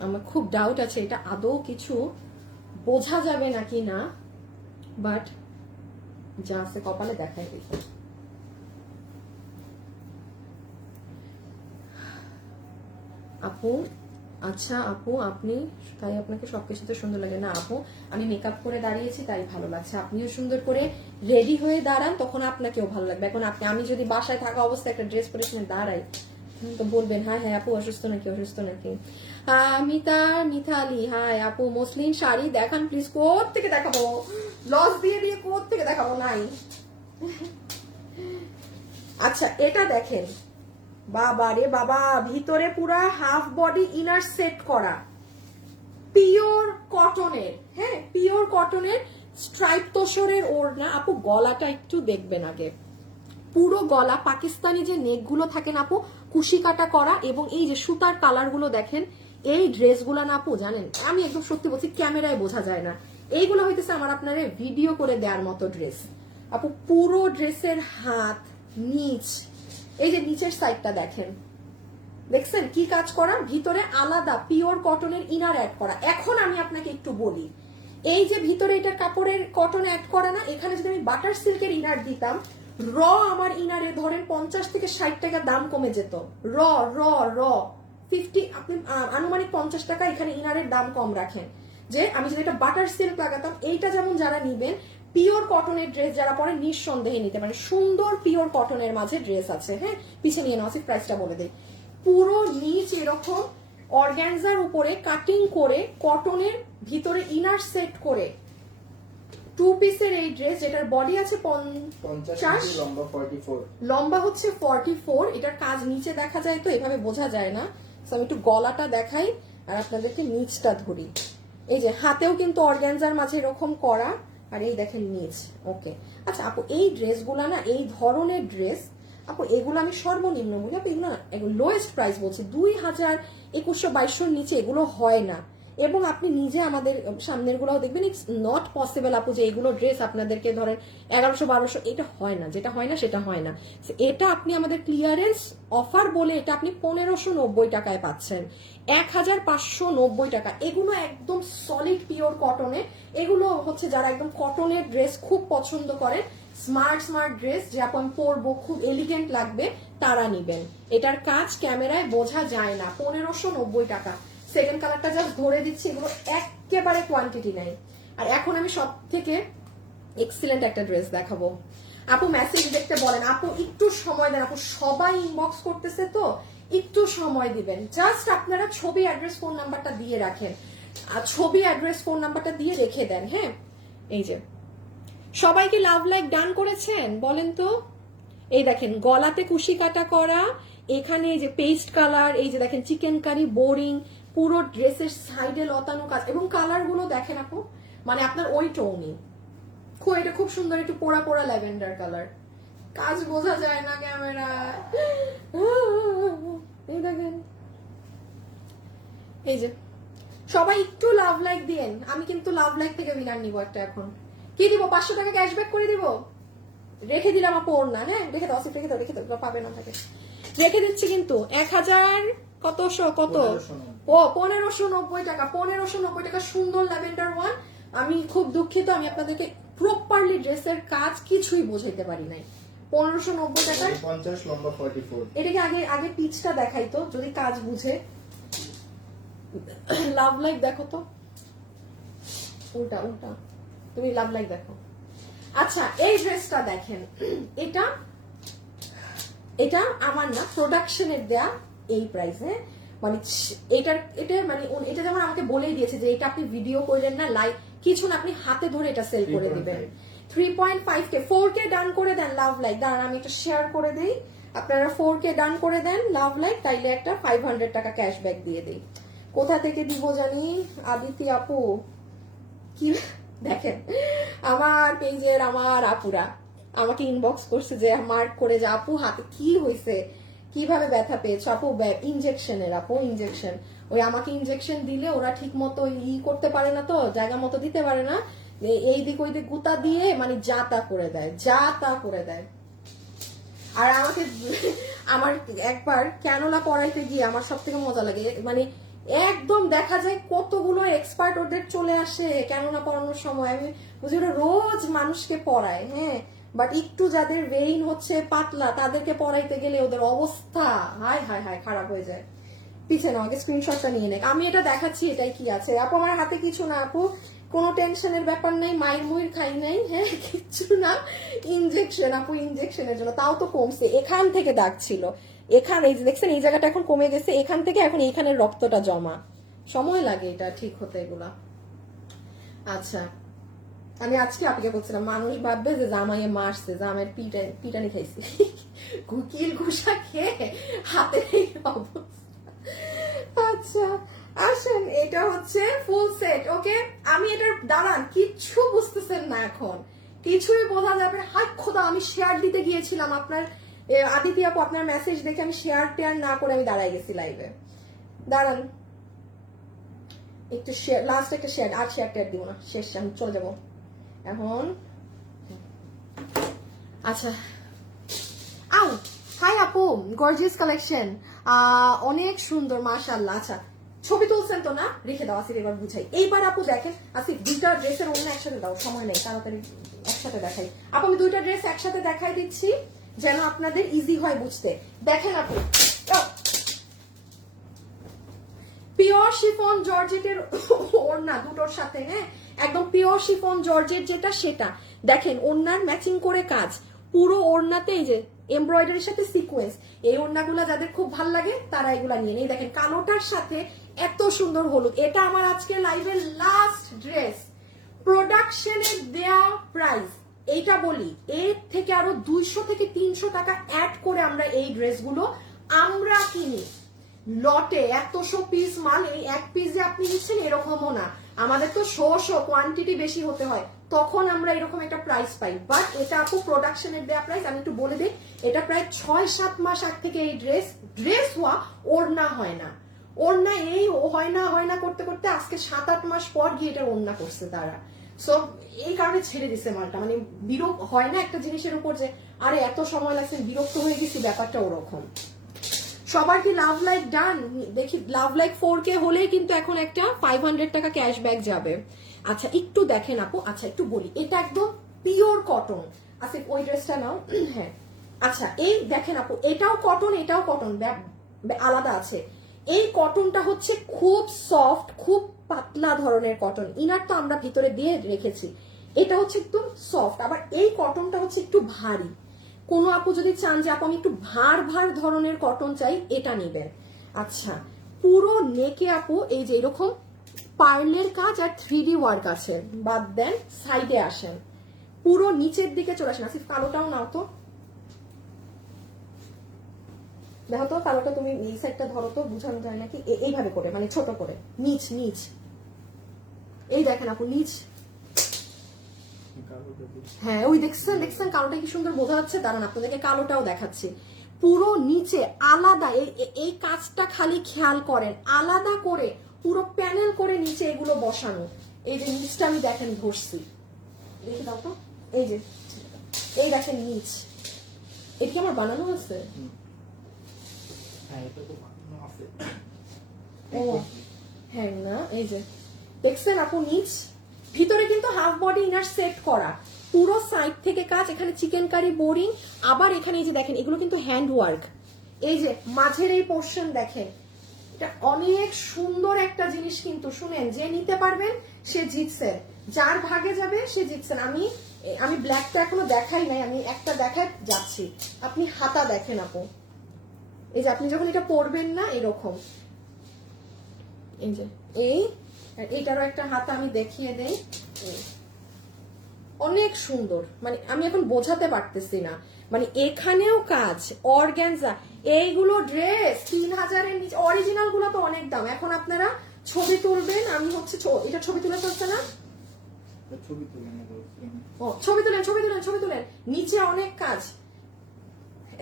আমার খুব ডাউট আছে এটা আদৌ কিছু বোঝা যাবে নাকি না, বাট যা আছে কপালে দেখাই দেখি। আপু, আচ্ছা আপু আপনি, তাই আপনাকে সবকিছুতে সুন্দর লাগে না আপু? আমি মেকআপ করে দাঁড়িয়েছি তাই ভালো লাগছে, আপনিও সুন্দর করে রেডি হয়ে দাঁড়ান, তখন আপনাকেও ভালো লাগবে। এখন আপনি, আমি যদি বাসায় থাকা অবস্থায় একটা ড্রেস পরে দাঁড়াই তো বলবেন হ্যাঁ হ্যাঁ আপু অসুস্থ নাকি, অসুস্থ নাকি। মিথালি, হাই আপু, মসলিন শাড়ি দেখান প্লিজ। কোথ থেকে দেখাবো, লস দিয়ে দিয়ে কোথ থেকে দেখাবো, নাই। আচ্ছা এটা দেখেন, বাবা রে বাবা, ভিতরে পুরা হাফ বডি ইনার সেট করা, পিওর কটনের। হ্যাঁ, পিওর কটনের স্ট্রাইপ তোষরের ওড়না। আপু গলাটা একটু দেখবেন আগে, পুরো গলা পাকিস্তানি যে নেক গুলো থাকে না আপু, কুশি কাটা করা, এবং এই যে সুতার কালার গুলো দেখেন। এই ড্রেসগুলো না আপু জানেন, আমি একদম সত্যি বলছি, ক্যামেরায় বোঝা যায় না, এইগুলো হইতেছে আমার আপনারা ভিডিও করে দেওয়ার মতো ড্রেস। আপু পুরো ড্রেসের হাত, নিচ, এই যে নিচের সাইডটা দেখেন, দেখছেন কি কাজ করা, ভিতরে আলাদা পিওর কটনের ইনার অ্যাড করা। এখন আমি আপনাকে একটু বলি, এই যে ভিতরে এটা কাপড়ের কটন অ্যাড করা না, এখানে যদি আমি বাটার সিল্কের ইনার দিতাম, র আমার ইনারে ধরেন 50 থেকে 60 টাকা দাম কমে যেত। র র র 50, আপনি আনুমানিক 50 টাকা এখানে ইনারের দাম কম রাখেন। যে আমি যদি এটা বাটার সিল্ক লাগাতাম, এইটা যেমন যারা নিবেন পিওর কটনের ড্রেস যারা পরে নিঃসন্দেহে নিতে পারেন, সুন্দর পিওর কটনের মাঝে ড্রেস আছে। হ্যাঁ, পিছে নিয়ে নাও, প্রাইসটা বলে দেই। পুরো নিচ এরকম অর্গানজার উপরে কাটিং করে কটনের ভিতরে ইনার সেট করে 2 পিসের এই ড্রেস, যেটার বডি আছে 50, লম্বা হচ্ছে 44। এটার কাজ নিচে দেখা যায় তো এভাবে বোঝা যায় না, আমি একটু গলাটা দেখাই আর আপনাদেরকে নিচটা ধরি। এই যে হাতেও কিন্তু অর্গানজার মাঝে এরকম করা, আর এই দেখেন নিচ। ওকে, আচ্ছা আপু এই ড্রেসগুলা না, এই ধরনের ড্রেস আপু এগুলো আমি সর্বনিম্ন বলি, আপু এগুলো না লোয়েস্ট প্রাইস বলছি, 2000-2100-2200 নিচে এগুলো হয় না। এবং আপনি নিজে আমাদের সামনের গুলাও দেখবেন, ইটস নট পসিবল আপু যে এগুলো ড্রেস আপনাদেরকে ধরেন 1100-1200, এটা হয় না, যেটা হয় না সেটা হয় না। এটা আপনি আমাদের ক্লিয়ারেন্স অফার বলে এটা আপনি 1590 টাকায় পাচ্ছেন, 1590 টাকা। এগুলো একদম সলিড পিওর কটনে, এগুলো হচ্ছে যারা একদম কটনের ড্রেস খুব পছন্দ করেন, স্মার্ট স্মার্ট ড্রেস যে আপনি পরবো খুব এলিগেন্ট লাগবে, তারা নিবেন। এটার কাজ ক্যামেরায় বোঝা যায় না, 1590 টাকা। সেকেন্ড কালারটা জাস্ট ধরে দিচ্ছি, এগুলো একেবারে কোয়ান্টিটি নাই। আর এখন আমি সব থেকে এক্সিলেন্ট একটা ড্রেস দেখাবো। আপু মেসেজ দেখতে বলেন, আপু একটু সময় দেন, আপু সবাই ইনবক্স করতেছে তো একটু সময় দিবেন। জাস্ট আপনারা ছবি, অ্যাড্রেস, ফোন নাম্বারটা দিয়ে রাখেন, ছবি, অ্যাড্রেস, ফোন নাম্বারটা দিয়ে রেখে দেন। হ্যাঁ, এই যে সবাই কি লাভ লাইক ডান করেছেন বলেন তো? এই দেখেন গলাতে কুশি কাটা করা, এখানে এই যে পেস্ট কালার, এই যে দেখেন চিকেন কারি বোরিং, পুরো ড্রেসের সাইডে লতানো কাজ, এবং কালার গুলো দেখেন আপু, মানে আপনার ওই টোনই খুব, এটা খুব সুন্দর, একটু পোড়া পোড়া ল্যাভেন্ডার কালার, কাজ বোঝা যায় না ক্যামেরা। এই দেখেন, এই যে সবাই একটু লাভ লাইক দিয়েন, আমি কিন্তু লাভ লাইক থেকে উইনার নিব একটা। এখন কি দিব, 500 টাকা ক্যাশব্যাক করে দিব। রেখে দিলাম আপু ওড়না, হ্যাঁ রেখে দাও, রেখে দাও, পাবে না থাকে, রেখে দিচ্ছি কিন্তু 1000 কত 1590 টাকা, 1590 টাকা সুন্দর ল্যাভেন্ডার ওয়ান। আমি খুব দুঃখিত, আমি আপনাদেরকে প্রপারলি ড্রেসের কাজ কিছুই বোঝাইতে পারি নাই। 1590 টাকায় 50 লম্বা 44। এটাকে আগে পিচটা দেখাই তো, যদি কাজ বুঝে। লাভ লাইক দেখো তো, উল্টা উল্টা, তুমি লাভ লাইক দেখো। আচ্ছা এই ড্রেসটা দেখেন, এটা আমার না, প্রোডাকশনের দেয়া এই প্রাইসে, মানে এটা মানে এটা যেমন আমাকে বলেই দিয়েছে যে এটা আপনি ভিডিও করলেন না, লাইভ কিছু না, আপনি হাতে ধরে এটা সেল করে দিবেন। 3.5K 4K ডান করে দেন লাভ লাইক। দাঁড়ান আমি একটা শেয়ার করে দেই, আপনারা 4K ডান করে দেন লাভ লাইক, তাইলে একটা 500 টাকা ক্যাশব্যাক দিয়ে দেই। কোথা থেকে দিব জানি, আদিতি আপু কি দেখেন, আমার পেজের আমার আপুরা আমাকে ইনবক্স করছে যে মার্ক করে যে আপু হাতে কি হয়েছে, কিভাবে ব্যথা পেয়েছো আপু। ইনজেকশনের আপু, ইনজেকশন, ওই আমাকে ইনজেকশন দিলে ওরা ঠিক মতো করতে পারে না, তো জায়গা মতো দিতে পারে না, এই দিক ওই দিক গুতা দিয়ে মানে যা তা করে দেয়, যা তা করে দেয়। আর আমাকে আমার একবার ক্যানোলা পড়াইতে গিয়ে আমার সব থেকে মজা লাগে, মানে একদম দেখা যায় কতগুলো এক্সপার্ট ওদের চলে আসে ক্যানোলা পড়ানোর সময়। আমি বুঝি ওরা রোজ মানুষকে পড়ায়, হ্যাঁ, বাট একটু যাদের ভেইন হচ্ছে পাতলা তাদেরকে পড়াইতে গেলে ওদের অবস্থা হায় হায় হায় খারাপ হয়ে যায়। পিছনে আমাকে স্ক্রিনশটটা নিয়ে নেক, আমি এটা দেখাচ্ছি এটাই কি আছে। আপু আমার হাতে কিছু না আপু, কোনো টেনশনের ব্যাপার নাই, মায়ের মুয়ের খাই নাই, হ্যাঁ কিচ্ছু না, ইনজেকশন আপু, ইনজেকশনের জন্য। তাও তো কমছে, এখান থেকে দাগ ছিল, এখানে এই যে দেখছেন এই জায়গাটা এখন কমে গেছে, এখান থেকে এখন এইখানের রক্তটা জমা, সময় লাগে এটা ঠিক হতে এগুলা। আচ্ছা আমি আজকে আপনাকে বলছিলাম, মানুষ ভাববে যে জামাইয়ে মারছে, জামাইয়ের পিটানি খাইছে, কিল ঘুষা খেয়ে হাতের এই অবস্থা। আচ্ছা আসেন, এটা হচ্ছে ফুল সেট, ওকে। আমি এটার দাঁড়ান, কিচ্ছু বুঝতেছেন না এখন, কিছুই বোঝা যাবে। হাই খোদা, আমি শেয়ার দিতে গিয়েছিলাম আপনার আদিতি আপু, আপনার মেসেজ দেখে আমি শেয়ার টেয়ার না করে আমি দাঁড়াই গেছি লাইভে। দাঁড়ান একটু শেয়ার, লাস্ট একটা শেয়ার, আর শেয়ার টেয়ার দিব না, শেষ, আমি চলে যাবো এখন। আচ্ছা আউ হাই আপু, গর্জিয়াস কালেকশন, অনেক সুন্দর মাশাআল্লাহ। আচ্ছা ছবি তুলছেন তো না, রেখে দাও আসিফ, এবার বুঝাই। এইবার আপু দেখেন আসিফ, দুইটা ড্রেসের অন্য একসাথে দাও, সময় নেই, তাড়াতাড়ি একসাথে দেখাই। আপু আমি দুইটা ড্রেস একসাথে দেখাই দিচ্ছি যেন আপনাদের ইজি হয় বুঝতে। দেখেন আপু, পিওর শিফন জর্জেটের ওড়না দুটোর সাথে, হ্যাঁ একদম পিওর শিফন জর্জেট যেটা সেটা। দেখেন ওড়নার ম্যাচিং করে কাজ, পুরো ওড়নাতে এই যে এমব্রয়ডারির সাথে সিকোয়েন্স। এই ওড়নাগুলা যাদের খুব ভাল লাগে তারা এগুলা নিয়ে নেই। দেখেন কালোটার সাথে এত সুন্দর হলুদ, এটা আমার আজকে লাইভের লাস্ট ড্রেস, প্রোডাকশনের দেয়া প্রাইস। এইটা বলি, এর থেকে আরো 200 থেকে 300 টাকা অ্যাড করে আমরা এই ড্রেসগুলো আমরা কিনি লটে। 100 পিস মাল, এই এক পিস যে আপনি নিচ্ছেন এরকমও না, আমাদের তো শো কোয়ান্টিটি বেশি হতে হয়, তখন আমরা এরকম একটা প্রাইস পাই। বাট এটা আপু প্রোডাকশনের দেয়া প্রাইস। আমি একটু বলে দিই, এটা প্রায় 6-7 মাস আগ থেকে এই ড্রেস হওয়া, ওড়না হয় না, ওড়না এই হয় না করতে করতে আজকে 7-8 মাস পর গিয়ে এটা ওড়না করছে তারা। সো এই কারণে ছেড়ে দিছে মালটা, মানে বিরক্ত হয় না একটা জিনিসের উপর যে আরে এত সময় লাগছে, বিরক্ত হয়ে গেছি, ব্যাপারটা ওরকম। সবার কি লাভ লাইক ডান? দেখি লাভ লাইক 4K হলেই কিন্তু এখন একটা 500 টাকা ক্যাশব্যাক যাবে। আচ্ছা একটু দেখেন আপু, আচ্ছা একটু বলি, এটা একদম পিওর কটন। আচ্ছা ওই ড্রেসটা নাও, হ্যাঁ আচ্ছা এই দেখেন আপু, এটাও কটন, এটাও কটন, আলাদা আছে। এই কটনটা হচ্ছে খুব সফট, খুব পাতলা ধরনের কটন, ইনার তো আমরা ভিতরে দিয়ে রেখেছি, এটা হচ্ছে একদম সফট। আবার এই কটনটা হচ্ছে একটু ভারী। কোনো আপু যদি চান যে আপু আমি একটু ভার ধরনের কটন চাই, এটা নেবেন। আচ্ছা পুরো নেকে আপু এই যে এরকম পার্লের কাজ আর 3D ওয়ার্ক আছে, বাদ দেন সাইডে আসেন, পুরো নিচের দিকে চলে আসেন। আসিফ কালোটাও নাও তো, দেখো তো কালোটা, তুমি এই সাইডটা ধরো তো, বুঝানো যায় নাকি, এইভাবে করে মানে ছোট করে নিচ, এই দেখেন আপু নিচ, হ্যাঁ ওই দেখছেন কালোটা কি সুন্দর বোঝা যাচ্ছে। দাঁড়ান আপনাদেরকে কালোটাও দেখাচ্ছি, পুরো নিচে আলাদা, এই কাজটা খালি খেয়াল করেন, আলাদা করে পুরো প্যানেল করে নিচে এগুলো বসানো। এই যে নিচটা আমি দেখেন ধরছি, দেখে দাও তো, এই যে এই দেখেন নিচ, এটা কি আমার বানানো আছে? হ্যাঁ এটা তো বানানো আছে। ও হ্যাঁ না, এই যে দেখছেন আপু নিচ, ভিতরে কিন্তু হাফ বডি ইনার সেট করা, পুরো সাইড থেকে কাজ, এখানে চিকেন কারি বোরিং, আবার এখানে এই যে দেখেন এগুলো কিন্তু হ্যান্ড ওয়ার্ক। এই যে মাঝের এই পোর্শন দেখেন, এটা অনেক সুন্দর একটা জিনিস কিন্তু, শুনেন যে নিতে পারবেন সে জিতছেন, যার ভাগে যাবে সে জিতছেন। আমি ব্ল্যাকটা এখনো দেখাই নাই, আমি একটা দেখাই যাচ্ছি। আপনি হাতা দেখেন আপু, এই যে আপনি যখন এটা পরবেন না এরকম, এই যে এইটারও একটা হাতা আমি দেখিয়ে দেই, অনেক সুন্দর, মানে আমি এখন বোঝাতে পারতেছি না, মানে এখানেও কাজ অর্গানজা, এইগুলো ড্রেস 3000-এর নিচে, অরিজিনাল গুলো তো অনেক দাম। এখন আপনারা ছবি তুলবেন, আমি হচ্ছে এটা ছবি তুলে চলছে না, ছবি তুলে নেবো। ও ছবি তুলেন ছবি তুলেন ছবি তুলেন, নিচে অনেক কাজ।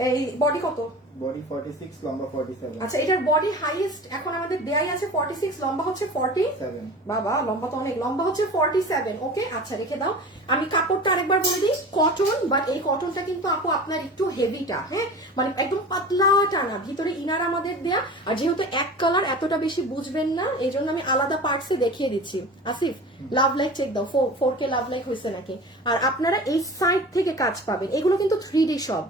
এই বডি কত? বডি 46, লম্বা 47। আচ্ছা, এটার বডি হাইয়েস্ট এখন আমাদের দেয়াই আছে 46, লম্বা হচ্ছে 47। বাবা লম্বা তো অনেক, লম্বা হচ্ছে 47। ওকে আচ্ছা রেখে দাও। আমি কাপড়টা আরেকবার বলে দিই, কটন, বাট এই কটনটা কিন্তু আপু আপনার একটু হেভিটা, হ্যাঁ মানে একদম পাতলা টানা, ভিতরে ইনার আমাদের দেয়া, আর যেহেতু এক কালার এতটা বেশি বুঝবেন না, এই জন্য আমি আলাদা পার্টসে দেখিয়ে দিচ্ছি। আসিফ লাভ লাইক চেক দাও, 4K লাভ লাইক হয়েছে নাকি। আর আপনারা এই সাইড থেকে কাজ পাবেন, এগুলো কিন্তু 3D সব,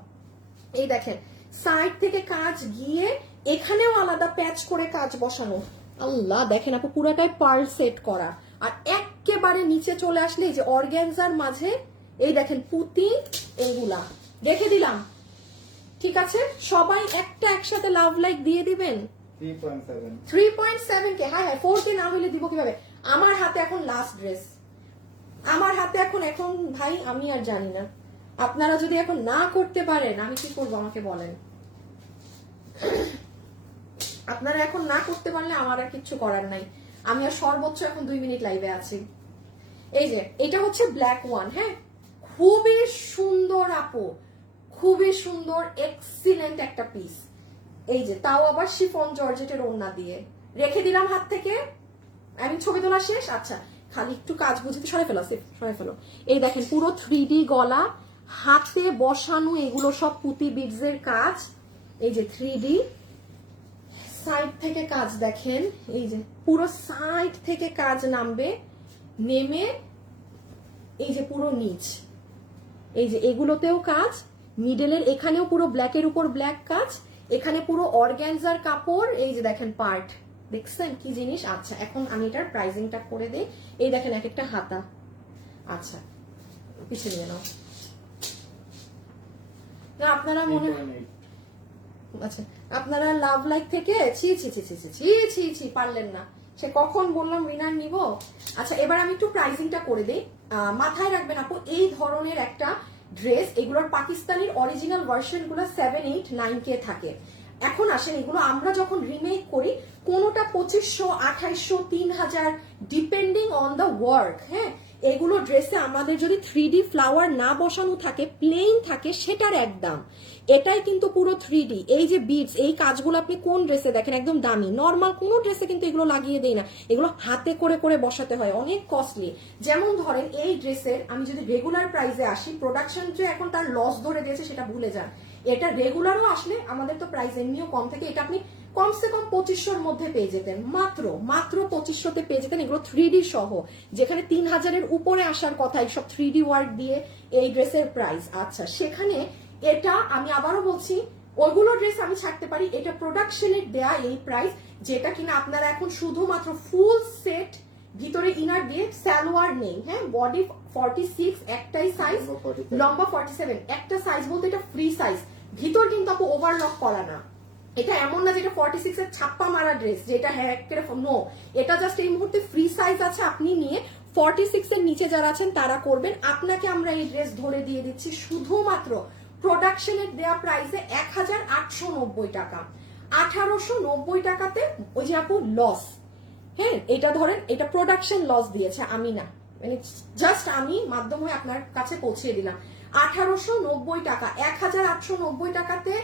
এই দেখেন সাইড থেকে কাজ গিয়ে এখানেও আলাদা প্যাচ করে কাজ বসানো। আল্লাহ দেখেন আপু পুরাটাই পার্ল সেট করা, আর একেবারে নিচে চলে আসলে এই যে অর্গানজার মাঝে এই দেখেন পুঁতি, এগুলা রেখে দিলাম। ঠিক আছে, সবাই একটা একসাথে লাভ লাইক দিয়ে দিবেন। 3.7K। হ্যাঁ হ্যাঁ 4K না হইলে দিব কিভাবে? আমার হাতে এখন লাস্ট ড্রেস, আমার হাতে এখন ভাই আমি আর জানি না, আপনারা যদি এখন না করতে পারেন আমি কি করবো আমাকে বলেন। আপনারা এখন না করতে পারলে আমার আর কিচ্ছু করার নাই, আমি আর সর্বোচ্চ এখন 2 মিনিট লাইভে আছি। এই যে এটা হচ্ছে ব্ল্যাক ওয়ান, হ্যাঁ খুবই সুন্দর আপু, খুবই সুন্দর, এক্সিলেন্ট একটা পিস। এই যে তাও আবার শিফন জর্জেটের ওড়না দিয়ে, রেখে দিলাম হাত থেকে। আমি ছবি তোলা শেষ। আচ্ছা খালি একটু কাজ বুঝতে সরে ফেলো, সরে ফেলো। এই দেখেন পুরো 3D গলা, হাতে বসানো, এগুলো সব পুঁতি বিডসের কাজ। এই যে 3D সাইড থেকে কাজ দেখেন, এই যে পুরো সাইড থেকে কাজ নামবে, নেমে এই যে পুরো নিচ, এই যে এগুলোতেও কাজ, মিডলের এখানেও পুরো ব্ল্যাকের উপর ব্ল্যাক কাজ, এখানে পুরো অর্গানজার কাপড়। এই যে দেখেন পার্ট, দেখছেন কি জিনিস। আচ্ছা এখন আমি এটার প্রাইসিংটা করে দেই। এই দেখেন এক একটা হাতা। আচ্ছা পিছিয়ে নিয়ে নাও না, আপনারা মনে, আচ্ছা আপনারা লাভ লাইক থেকে ছি ছি ছি ছি ছি ছি ছি পারলেন না, সে কখন বললাম উইনার নিব। আচ্ছা এবার আমি একটু প্রাইসিংটা করে দেই। মাথায় রাখবেন আপু এই ধরনের একটা ড্রেস, এগুলোর পাকিস্তানের অরিজিনাল ভার্সন গুলো 7, 8, 9K থাকে। এখন আসেন এগুলো আমরা যখন রিমেক করি, কোনোটা 2500, 2800, 3000 ডিপেন্ডিং অন দ্য ওয়ার্ক। হ্যাঁ এগুলো ড্রেসে আমাদের যদি 3D ফ্লাওয়ার না বসানো থাকে, প্লেন থাকে, সেটার এক দাম। এটাই কিন্তু পুরো 3D। এই যে বিডস, এই কাজগুলো আপনি কোন ড্রেসে দেখেন একদম দামি, নর্মাল কোনো ড্রেসে কিন্তু এগুলো লাগিয়ে দেয় না, এগুলো হাতে করে করে বসাতে হয়, অনেক কস্টলি। যেমন ধরেন এই ড্রেসের আমি যদি রেগুলার প্রাইসে আসি, প্রোডাকশন যে এখন তার লস ধরে দিয়েছে সেটা ভুলে যান, এটা রেগুলারও আসলে আমাদের তো প্রাইস এমনিও কম থেকে, এটা আপনি কমসে কম 2500-র মধ্যে পেয়ে যেতেন, মাত্র 2500-তে পেয়ে যেতেন, এগুলো 3D সহ, যেখানে 3000-এর উপরে আসার কথা এইসব 3D ওয়ার্ক দিয়ে এই ড্রেসের প্রাইস। আচ্ছা সেখানে এটা আমি আবারও বলছি, ওইগুলো ড্রেস আমি ছাড়তে পারি, এটা প্রোডাকশনের দেয়া এই প্রাইস, যেটা কিনা আপনারা এখন শুধুমাত্র ফুল সেট ভিতরে ইনার দিয়ে, সালোয়ার নেই, হ্যাঁ বডি 46 একটাই সাইজ, লম্বা 47 একটা সাইজ, বলতে এটা ফ্রি সাইজ, ভিতর কিন্তু আপু ওভারলক করা না। এটা এমন না যেটা 46 এর ছাপ্পা মারা ড্রেস, যেটা হ্যাঁ নো, এটা জাস্ট এই মুহূর্তে ফ্রি সাইজ আছে, আপনি নিয়ে 46 এর নিচে যারা আছেন তারা করবেন। আপনাকে আমরা এই ড্রেস ধরে দিয়ে দিচ্ছি শুধুমাত্র প্রোডাকশনের দেয়া প্রাইসে 1890 টাকা। 1890 টাকাতে ওই যে আপু লস, হ্যাঁ এটা ধরেন এটা প্রোডাকশন লস দিয়েছে, আমি না, মানে জাস্ট আমি মাধ্যম হয়ে আপনার কাছে পৌঁছিয়ে দিলাম। 1890 টাকা, 1890 টাকাতে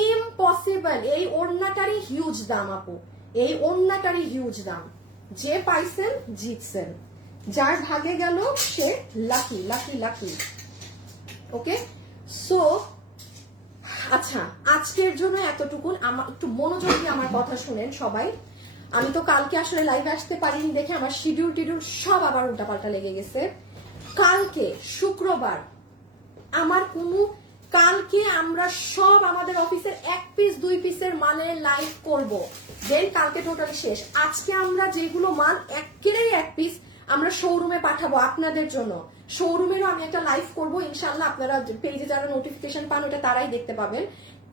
ইম্পসিবল। এই ওড়নাটারই হিউজ দাম আপু, এই ওন্নাটারই হিউজ দাম। যে পাইছেন জিতছেন, যার ভাগে গেল সে লাকি লাকি লাকি। ওকে, সো আচ্ছা আজকের জন্য এতটুকুন। আমার একটু মনোযোগ দিয়ে আমার কথা শুনেন সবাই। আমি তো কালকে আসলে লাইভে আসতে পারিনি দেখে আমার শিডিউল টিডিউল সব আবার উল্টাপাল্টা লেগে গেছে। কালকে শুক্রবার আমার কালকে আমরা সব আমাদের অফিসের 1 পিস 2 পিসের মালের লাইভ করব, দেন কালকে টোটালি শেষ। আজকে আমরা যেগুলো মাল একেবারেই 1 পিস আমরা শোরুমে পাঠাবো আপনাদের জন্য। শোরুমেরও আমি একটা লাইভ করব ইনশাআল্লাহ, আপনারা পেজে যারা নোটিফিকেশন পান ওটা তারাই দেখতে পাবেন।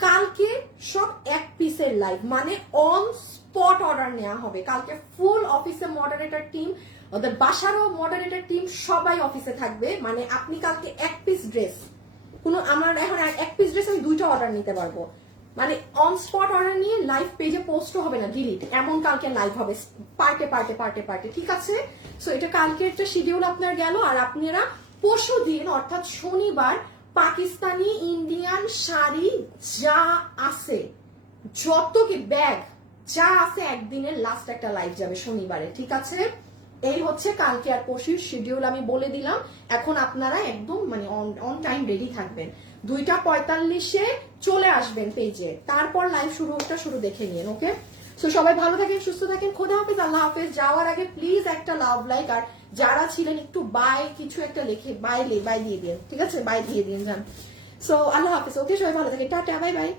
কালকে সব 1 পিসের লাইভ, মানে অন স্পট অর্ডার নেওয়া হবে। কালকে ফুল অফিসে মডারেটর টিম, ওদের বাসারও মডারেটর টিম সবাই অফিসে থাকবে। মানে আপনি কালকে 1 পিস ড্রেস, আমার এখন 1 পিস ড্রেস আমি 2টা অর্ডার নিতে পারবো। মানে অন স্পট অর্ডার নিয়ে লাইভ পেজে পোস্টও হবে না, ডিলিট, এমন কালকে লাইভ হবে পার্টে পার্টে পার্টে পার্টে, ঠিক আছে? সো এটা কালকে একটা শিডিউল আপনার গেল। আর আপনারা পরশু দিন অর্থাৎ শনিবার পাকিস্তানি ইন্ডিয়ান শাড়ি যা আছে, যত কি ব্যাগ যা আছে, একদিনের লাস্ট একটা লাইভ যাবে শনিবারে, ঠিক আছে? এই হচ্ছে কালকে আর পরশুর শিডিউল আমি বলে দিলাম। এখন আপনারা একদম মানে অন টাইম রেডি থাকবেন। 2:45-এ চলে আসবেন পেজে, তারপর লাইভ শুরু দেখে নিন। ওকে, সো সবাই ভালো থাকেন, সুস্থ থাকেন, খোদা হাফেজ, আল্লাহ হাফেজ। যাওয়ার আগে প্লিজ একটা লাভ লাইক, আর যারা ছিলেন একটু বাই কিছু একটা লিখে বাই দিয়ে দিন, ঠিক আছে? বাই দিয়ে দিন যান। সো আল্লাহ হাফেজ। ওকে, সবাই ভালো থাকেন, টাটা, বাই বাই।